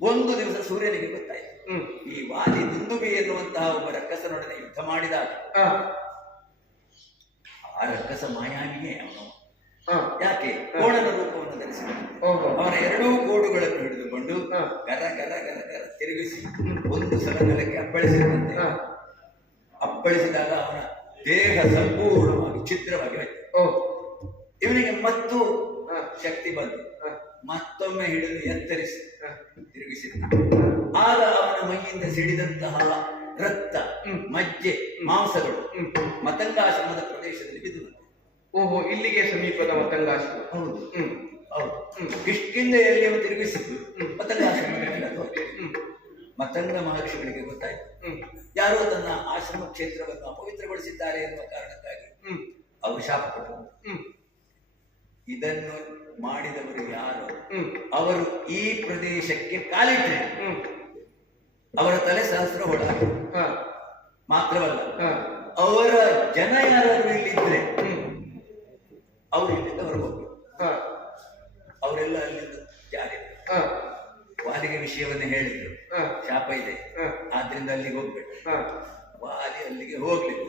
ಒಂದು ದಿವಸ ಸೂರ್ಯನಿಗೆ ಗೊತ್ತಾಯಿತು, ಹ್ಮ್ ಈ ವಾಲಿ ದುಂದುಬಿ ಎನ್ನುವಂತಹ ಒಬ್ಬ ರಕ್ಕಸನೊಡನೆ ಯುದ್ಧ ಮಾಡಿದಾಗ ಹ. ಆ ರಕ್ಕಸ ಮಾಯಾವಿಯೇ ಅವನು. ಹ. ಯಾಕೆ ಕೋಣನ ರೂಪವನ್ನು ಧರಿಸಿದನು. ಓಹೋ. ಅವನ ಎರಡೂ ಕೋಡುಗಳನ್ನು ಹಿಡಿದುಕೊಂಡು ಹ. ಗರ ಗರ ಗರ ಗರ ತಿರುಗಿಸಿ ಒಂದು ಸಲ ನೆಲಕ್ಕೆ ಅಪ್ಪಳಿಸಿದಂತೆ. ಹ. ಅಪ್ಪಳಿಸಿದಾಗ ಅವನ ದೇಹ ಸಂಪೂರ್ಣವಾಗಿ ಛಿದ್ರವಾಗಿ ಹೋಯ್ತು. ಓ. ಇವನಿಗೆ ಮತ್ತು ಹ. ಶಕ್ತಿ ಬಂತು. ಹ. ಮತ್ತೊಮ್ಮೆ ಹಿಡಿದು ಎತ್ತರಿಸಿ ಹ. ತಿರುಗಿಸಿದ. ಆಗ ಅವನ ಮೈಯಿಂದ ಸಿಡಿದಂತಹ ರಕ್ತ, ಮಜ್ಜೆ, ಮಾಂಸಗಳು ಮತಂಗಾಶ್ರಮದ ಪ್ರದೇಶದಲ್ಲಿ ಬಿದ್ದು ಬಂತು. ಓಹೋ, ಇಲ್ಲಿಗೆ ಸಮೀಪದ ಮತಂಗಾಶ್ರಮ. ಹೌದು ಹ್ಮ್ ಹೌದು. ಕಿಷ್ಕಿಂಧೆಯಲ್ಲಿ ಅವನು ತಿರುಗಿಸಿದ್ದು ಮತಂಗಾಶ್ರಮದ ಮೇಲೆ ಅದು ಹೋಯ್ತು. ಮತಂಗ ಮಹರ್ಷಿಗಳಿಗೆ ಗೊತ್ತಾಯ್ತು, ಯಾರೋ ತನ್ನ ಆಶ್ರಮ ಕ್ಷೇತ್ರವನ್ನು ಅಪವಿತ್ರಗೊಳಿಸಿದ್ದಾರೆ ಎನ್ನುವ ಕಾರಣಕ್ಕಾಗಿ ಅವರು ಶಾಪ ಕೊಟ್ಟರು. ಇದನ್ನು ಮಾಡಿದವರು ಯಾರು? ಅವರು ಈ ಪ್ರದೇಶಕ್ಕೆ ಕಾಲಿಟ್ಟರೆ ಅವರ ತಲೆ ಸಹಸ್ರ ಹೊಳ. ಮಾತ್ರವಲ್ಲ, ಅವರ ಜನ ಯಾರಾದ್ರೂ ಇಲ್ಲಿದ್ರೆ ಅವರು ಇಲ್ಲಿಂದ ಹೊರಗೋಗ್ಬೇಕು. ಅವರೆಲ್ಲ ಅಲ್ಲಿಂದ ಜಾರಿ ವಾಲಿಗೆ ವಿಷಯವನ್ನು ಹೇಳಿದ್ರು, ಶಾಪ ಇದೆ ಆದ್ರಿಂದ ಅಲ್ಲಿಗೆ ಹೋಗ್ಬೇಕು. ವಾಲಿ ಅಲ್ಲಿಗೆ ಹೋಗ್ಲಿಲ್ಲ.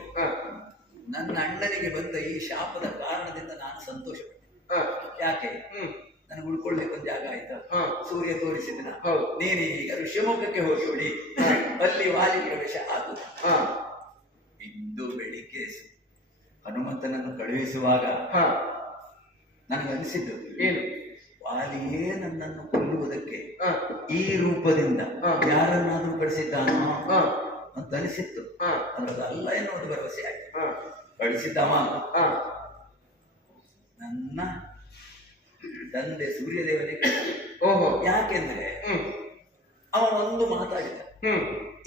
ನನ್ನ ಅಣ್ಣನಿಗೆ ಬಂದ ಈ ಶಾಪದ ಕಾರಣದಿಂದ ನಾನು ಸಂತೋಷ ಪಟ್ಟೆ. ಯಾಕೆ? ನನಗೆ ಉಳ್ಕೊಳ್ಲಿಕ್ಕೆ ಒಂದು ಜಾಗ ಆಯ್ತಾ? ಸೂರ್ಯ ತೋರಿಸಿದ ನೀನು ಈಗ ಋಷ್ಯಮುಖಕ್ಕೆ ಹೋಗಿಬಿಡಿ, ಅಲ್ಲಿ ವಾಲಿ ಪ್ರವೇಶ ಆಗುದು. ಇಂದು ಬೆಳಿಗ್ಗೆ ಹನುಮಂತನನ್ನು ಕಳುಹಿಸುವಾಗ ನನಗನ್ಸಿದ್ದು ಏನು, ವಾಲಿಯೇ ನನ್ನನ್ನು ಕೊಲ್ಲುವುದಕ್ಕೆ ಈ ರೂಪದಿಂದ ಯಾರನ್ನಾದ್ರೂ ಕಳಿಸಿದ್ದಾನೋ ಅಂತ ಅನಿಸಿತ್ತು. ಅದಲ್ಲ ಎನ್ನುವುದು ಭರವಸೆ ಆಯ್ತು. ಕಳಿಸಿದ್ದವ ನನ್ನ ತಂದೆ ಸೂರ್ಯದೇವನೇ. ಓಹೋ. ಯಾಕೆಂದ್ರೆ ಅವ ಒಂದು ಮಾತಾಡಿದ,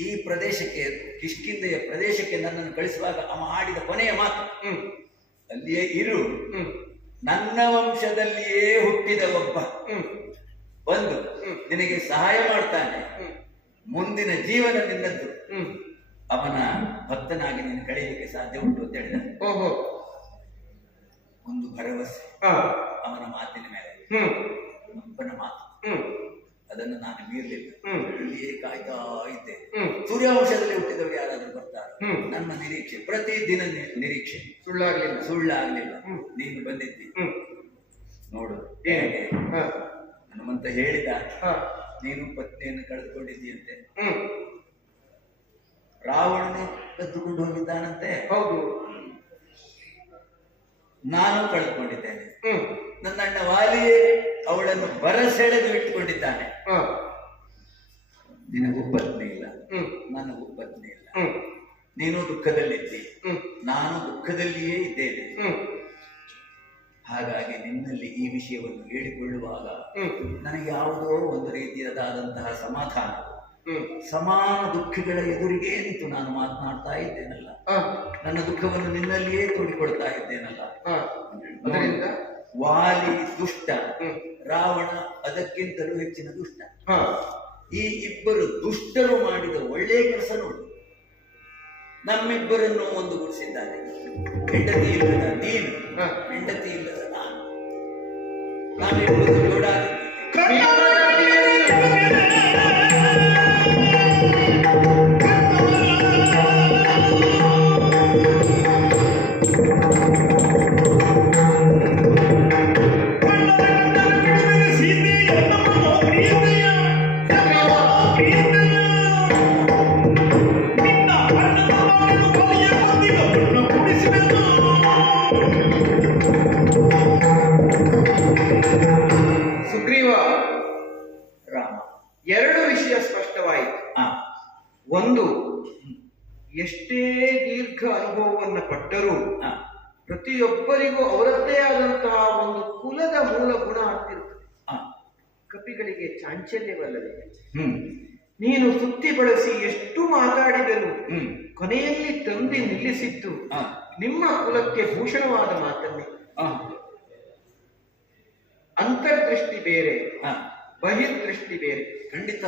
ಈ ಪ್ರದೇಶಕ್ಕೆ, ಕಿಷ್ಕಿಂಧೆಯ ಪ್ರದೇಶಕ್ಕೆ ನನ್ನನ್ನು ಕಳಿಸುವಾಗ ಅವ ಆಡಿದ ಕೊನೆಯ ಮಾತು, ಅಲ್ಲಿಯೇ ಇರು, ನನ್ನ ವಂಶದಲ್ಲಿಯೇ ಹುಟ್ಟಿದ ಒಬ್ಬ ಬಂದು ನಿನಗೆ ಸಹಾಯ ಮಾಡ್ತಾನೆ, ಮುಂದಿನ ಜೀವನ ನಿನ್ನದ್ದು, ಅವನ ಭಕ್ತನಾಗಿ ನೀನು ಕಳೆಯಲಿಕ್ಕೆ ಸಾಧ್ಯ ಉಂಟು ಅಂತ ಹೇಳಿದ. ಓಹೋ. ಒಂದು ಭರವಸೆ ಅವನ ಮಾತಿನ ಮೇಲೆ, ಒಬ್ಬನ ಮಾತು, ಅದನ್ನು ನಾನು ಮೀರಲಿಲ್ಲ. ಇಲ್ಲಿಯೇ ಕಾಯ್ತಾ ಇದ್ದೆ. ಸೂರ್ಯವಂಶದಲ್ಲಿ ಹುಟ್ಟಿದವರು ಯಾರಾದ್ರೂ ಬರ್ತಾರೆ, ನನ್ನ ನಿರೀಕ್ಷೆ, ಪ್ರತಿದಿನ ನಿರೀಕ್ಷೆ ಸುಳ್ಳಾಗ್ಲಿಲ್ಲ. ನೀನು ಬಂದಿದ್ದಿ ನೋಡು ಹೇಗೆ. ಹನುಮಂತ ಹೇಳಿದ, ನೀನು ಪತ್ನಿಯನ್ನು ಕಳೆದುಕೊಂಡಿದ್ದೀಯಂತೆ, ರಾವಣನೇ ಕದ್ದುಕೊಂಡು ಹೋಗಿದ್ದಾನಂತೆ. ಹೌದು, ನಾನು ಕಳೆದುಕೊಂಡಿದ್ದೇನೆ. ನನ್ನ ಅಣ್ಣ ವಾಲಿಯೇ ಅವಳನ್ನು ಬರಸೆಳೆದು ಇಟ್ಟುಕೊಂಡಿದ್ದಾನೆ. ನಿನಗೂ ಪತ್ನಿ ಇಲ್ಲ, ನನಗೂ ಪತ್ನಿ ಇಲ್ಲ. ನೀನು ದುಃಖದಲ್ಲಿದ್ದಿ, ನಾನು ದುಃಖದಲ್ಲಿಯೇ ಇದ್ದೇನೆ. ಹಾಗಾಗಿ ನಿನ್ನಲ್ಲಿ ಈ ವಿಷಯವನ್ನು ಹೇಳಿಕೊಳ್ಳುವಾಗ ನನಗೆ ಯಾವುದೋ ಒಂದು ರೀತಿಯಾದಂತಹ ಸಮಾಧಾನ, ಸಮಾನ ದುಃಖಗಳ ಎದುರಿಗೆ ನಿಂತು ನಾನು ಮಾತನಾಡ್ತಾ ಇದ್ದೇನಲ್ಲ, ನನ್ನ ದುಃಖವನ್ನು ನಿನ್ನಲ್ಲಿಯೇ ತೋಡಿಕೊಳ್ತಾ ಇದ್ದೇನಲ್ಲ. ಅದರಿಂದ ವಾಲಿ ದುಷ್ಟ, ರಾವಣ ಅದಕ್ಕಿಂತಲೂ ಹೆಚ್ಚಿನ ದುಷ್ಟ. ಈ ಇಬ್ಬರು ದುಷ್ಟರು ಮಾಡಿದ ಒಳ್ಳೆಯ ಕೆಲಸ ನೋಡಿ, ನಮ್ಮಿಬ್ಬರನ್ನು ಒಂದುಗೂಡಿಸಿದ್ದಾರೆ. ಹೆಂಡತಿ ಇಲ್ಲದ ನೀನು, ಹೆಂಡತಿ ಇಲ್ಲದ ನಾನು, ನಾವಿಬ್ಬರು ಜೋಡಾಗಿದ್ದೇವೆ. ಸುಗ್ರೀವ, ರಾಮ, ಎರಡು ವಿಷಯ ಸ್ಪಷ್ಟವಾಯಿತು. ಒಂದು, ಎಷ್ಟೇ ದೀರ್ಘ ಅನುಭವವನ್ನು ಪಟ್ಟರೂ ಪ್ರತಿಯೊಬ್ಬರಿಗೂ ಅವರದ್ದೇ ಆದಂತಹ ಒಂದು ಕುಲದ ಮೂಲ ಗುಣ ಆಗ್ತಿರ್ತದೆ. ಕಪಿಗಳಿಗೆ ಚಾಂಚಲ್ಯವಲ್ಲವೇ? ನೀನು ಸುತ್ತಿ ಬಳಸಿ ಎಷ್ಟು ಮಾತಾಡಿದರು ಹ್ಮ್ ಕೊನೆಯಲ್ಲಿ ತಂದೆ ನಿಲ್ಲಿಸಿದ್ದು ಆ, ನಿಮ್ಮ ಕುಲಕ್ಕೆ ಭೂಷಣವಾದ ಮಾತನ್ನೇ. ಆ, ಅಂತರ್ದೃಷ್ಟಿ ಬೇರೆ, ಆ, ಬಹಿರ್ದೃಷ್ಟಿ ಬೇರೆ. ಖಂಡಿತ.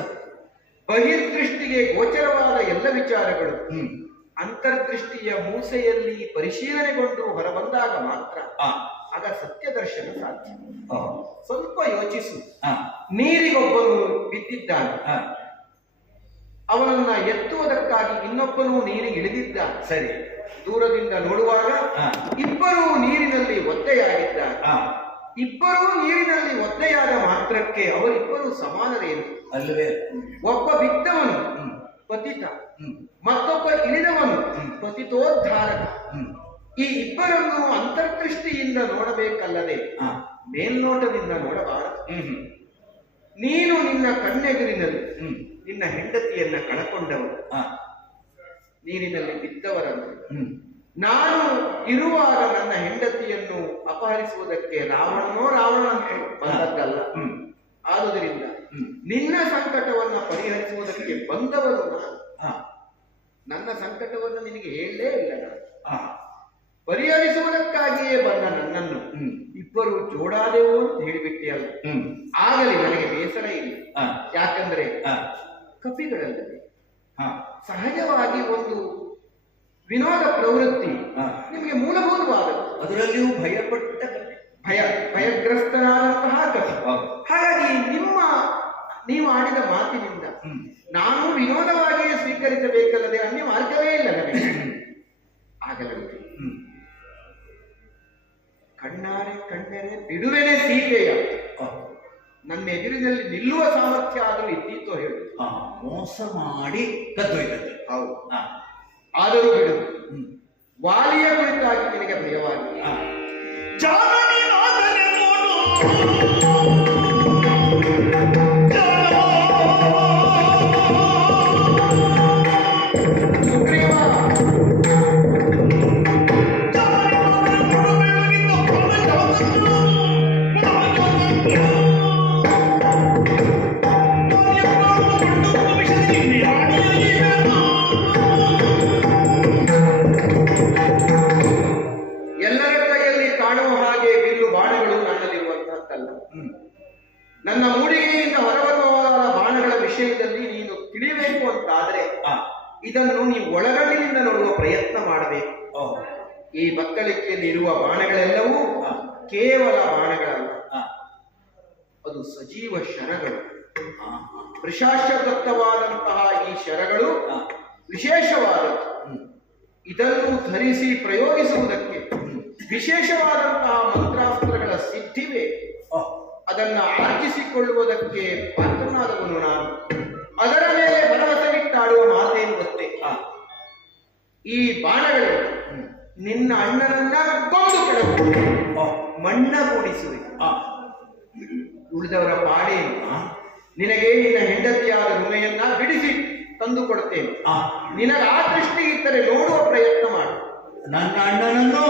ಬಹಿರ್ದೃಷ್ಟಿಗೆ ಗೋಚರವಾದ ಎಲ್ಲ ವಿಚಾರಗಳು ಹ್ಮ್ ಅಂತರ್ದೃಷ್ಟಿಯ ಮೂಸೆಯಲ್ಲಿ ಪರಿಶೀಲನೆಗೊಂಡು ಹೊರಬಂದಾಗ ಮಾತ್ರ ಆ, ಆಗ ಸತ್ಯ ದರ್ಶನ ಸಾಧ್ಯ. ಆ, ಸ್ವಲ್ಪ ಯೋಚಿಸು. ಆ, ನೀರಿಗೊಬ್ಬನು ಬಿದ್ದಿದ್ದಾನೆ, ಆ, ಅವನನ್ನ ಎತ್ತುವುದಕ್ಕಾಗಿ ಇನ್ನೊಬ್ಬನು ನೀರಿಗೆ ಇಳಿದಿದ್ದಾನೆ. ಸರಿ. ದೂರದಿಂದ ನೋಡುವಾಗ ಆ, ಇಬ್ಬರೂ ನೀರಿನಲ್ಲಿ ಒದ್ದೆಯಾಗಿದ್ದಾರೆ. ಆ, ಇಬ್ಬರೂ ನೀರಿನಲ್ಲಿ ಒದ್ದೆಯಾದ ಮಾತ್ರಕ್ಕೆ ಅವರಿಬ್ಬರು ಸಮಾನರೇನು? ಅಲ್ವೇ? ಒಬ್ಬ ಬಿದ್ದವನು ಹ್ಮ್ ಪತಿತ, ಹ್ಮ್ ಮತ್ತೊಬ್ಬ ಇಳಿದವನು ಪತಿತೋದ್ಧಾರಕ. ಹ್ಮ್ ಈ ಇಬ್ಬರನ್ನು ಅಂತರ್ದೃಷ್ಟಿಯಿಂದ ನೋಡಬೇಕಲ್ಲದೆ ಆ, ಮೇಲ್ನೋಟದಿಂದ ನೋಡಬಾರದು. ಹ್ಮ್ ನೀನು ನಿನ್ನ ಕಣ್ಣೆದುರಿನಲ್ಲಿ ಹ್ಮ್ ನಿನ್ನ ಹೆಂಡತಿಯನ್ನ ಕಳಕೊಂಡವರು, ಆ, ನೀರಿನಲ್ಲಿ ಬಿದ್ದವರನ್ನು. ಹ್ಮ್ ನಾನು ಇರುವಾಗ ನನ್ನ ಹೆಂಡತಿಯನ್ನು ಅಪಹರಿಸುವುದಕ್ಕೆ ರಾವಣನಂತೂ ಬಂದದ್ದಲ್ಲ. ಹ್ಮ್ ಆದುದರಿಂದ ಹ್ಮ್ ನಿನ್ನ ಸಂಕಟವನ್ನ ಪರಿಹರಿಸುವುದಕ್ಕೆ ಬಂದವರು ನಾನು. ಆ, ನನ್ನ ಸಂಕಟವನ್ನು ನಿನಗೆ ಹೇಳಲೇ ಇಲ್ಲ ನಾನು. ಆ, ಪರಿಹರಿಸುವುದಕ್ಕಾಗಿಯೇ ಬಂದ ನನ್ನನ್ನು ಹ್ಮ್ ಇಬ್ಬರು ಜೋಡಾದೆವು ಅಂತ ಹೇಳಿಬಿಟ್ಟೆಯಲ್ಲ. ಹ್ಮ್ ಆಗಲಿ ನನಗೆ ಬೇಸರ ಇಲ್ಲ. ಆ, ಯಾಕಂದ್ರೆ ಆ, ಕಪಿಗಳಲ್ಲದೆ ಆ, ಸಹಜವಾಗಿ ಒಂದು ವಿನೋದ ಪ್ರವೃತ್ತಿ ಆ. ನಿಮಗೆ ಮೂಲಭೂತವಾದದ್ದು. ಅದರಲ್ಲಿಯೂ ಭಯಪಟ್ಟ ಕಥೆ. ಭಯಗ್ರಸ್ತನಾದಂತಹ ಕಥೆ. ಹೌದು. ಹಾಗಾಗಿ ನೀವು ಆಡಿದ ಮಾತಿನಿಂದ ಹ್ಮ್ ನಾನು ವಿನೋದವಾಗಿಯೇ ಸ್ವೀಕರಿಸಬೇಕಲ್ಲದೆ ಅನ್ಯ ಮಾರ್ಗವೇ ಇಲ್ಲ ನನಗೆ. ಆಗಲಂತೆ ಹ್ಮ್ ಕಣ್ಣಾರೆ ಕಣ್ಣೆರೆ ಬಿಡುವೆನೆ ಸೀತೆಯ. ಆ, ನನ್ನ ಎದುರಿನಲ್ಲಿ ನಿಲ್ಲುವ ಸಾಮರ್ಥ್ಯ ಆದರೂ ಇದ್ದೀತೋ ಹೇಳು. ಆ, ಮೋಸ ಮಾಡಿ ಕದ್ದೊಯ್ದದ್ದು. ಹೌದು, ಆ, ಆದರೂ ಬಿಡು. ಹ್ಮ್ ವಾಲಿಯ ಕುರಿತಾಗಿ ನಿನಗೆ ಭಯವಾಗಿ ಆ, ಜಾನನಿನಾದರೆ ನೋಡು ಜಾನ ಸುಗ್ರೀವ ಎಲ್ಲರ ಕೈಯಲ್ಲಿ ಕಾಣುವ ಹಾಗೆ ಬಿಲ್ಲು ಬಾಣಗಳು ನನ್ನಲ್ಲಿರುವಂತಹದ್ದಲ್ಲ. ಹ್ಮ್ ನನ್ನ ಮೂಡಿಗೆಯಿಂದ ಹೊರಬರುವವರ ಬಾಣಗಳ ವಿಷಯದಲ್ಲಿ ನೀನು ತಿಳಿಯಬೇಕು ಅಂತಾದ್ರೆ ಆ, ಇದನ್ನು ನೀವು ಒಳಗಣ್ಣಿನಿಂದ ನೋಡುವ ಪ್ರಯತ್ನ ಮಾಡಬೇಕು. ಓ, ಈ ಬತ್ತಳಿಕೆಯಲ್ಲಿ ಇರುವ ಬಾಣಗಳೆಲ್ಲವೂ ಆ, ಕೇವಲ ಬಾಣಗಳಲ್ಲ, ಆ, ಅದು ಸಜೀವ ಶರಗಳು. ಆ, ವೃಷಾಶ್ವದತ್ತವಾದಂತಹ ಈ ಶರಗಳು ಆ, ವಿಶೇಷವಾದದ್ದು. ಹ್ಮ್ ಇದನ್ನು ಧರಿಸಿ ಪ್ರಯೋಗಿಸುವುದಕ್ಕೆ ವಿಶೇಷವಾದಂತಹ ಮಂತ್ರಾಸ್ತ್ರಗಳ ಸಿದ್ಧಿವೆ. ಓ, ಅದನ್ನ ಆರ್ಜಿಸಿಕೊಳ್ಳುವುದಕ್ಕೆ ಪಾತ್ರನಾದವನು ನಾನು. ಅದರ ಮೇಲೆ ಭರವಸೆಗಿಟ್ಟಾಡುವ ಮಾತೇನು ಗೊತ್ತೇ? ಆ, ಈ ಬಾಣಗಳು ನಿನ್ನ ಅಣ್ಣನನ್ನ ಕೊಂದು ಕೆಡವು, ಓ, ಮಣ್ಣಗೂಡಿಸುವೆ. ಆ, ಉಳಿದವರ ಪಾಡೇನು? ಆ, ನಿನಗೆ ನಿನ್ನ ಹೆಂಡತಿಯಾದ ರುಮೆಯನ್ನ ಬಿಡಿಸಿ ತಂದು ಕೊಡುತ್ತೇನೆ. ಆ, ನಿನಗೆ ಆ ದೃಷ್ಟಿ ಇದ್ದರೆ ನೋಡುವ ಪ್ರಯತ್ನ ಮಾಡು. ನನ್ನ ಅಣ್ಣನನ್ನು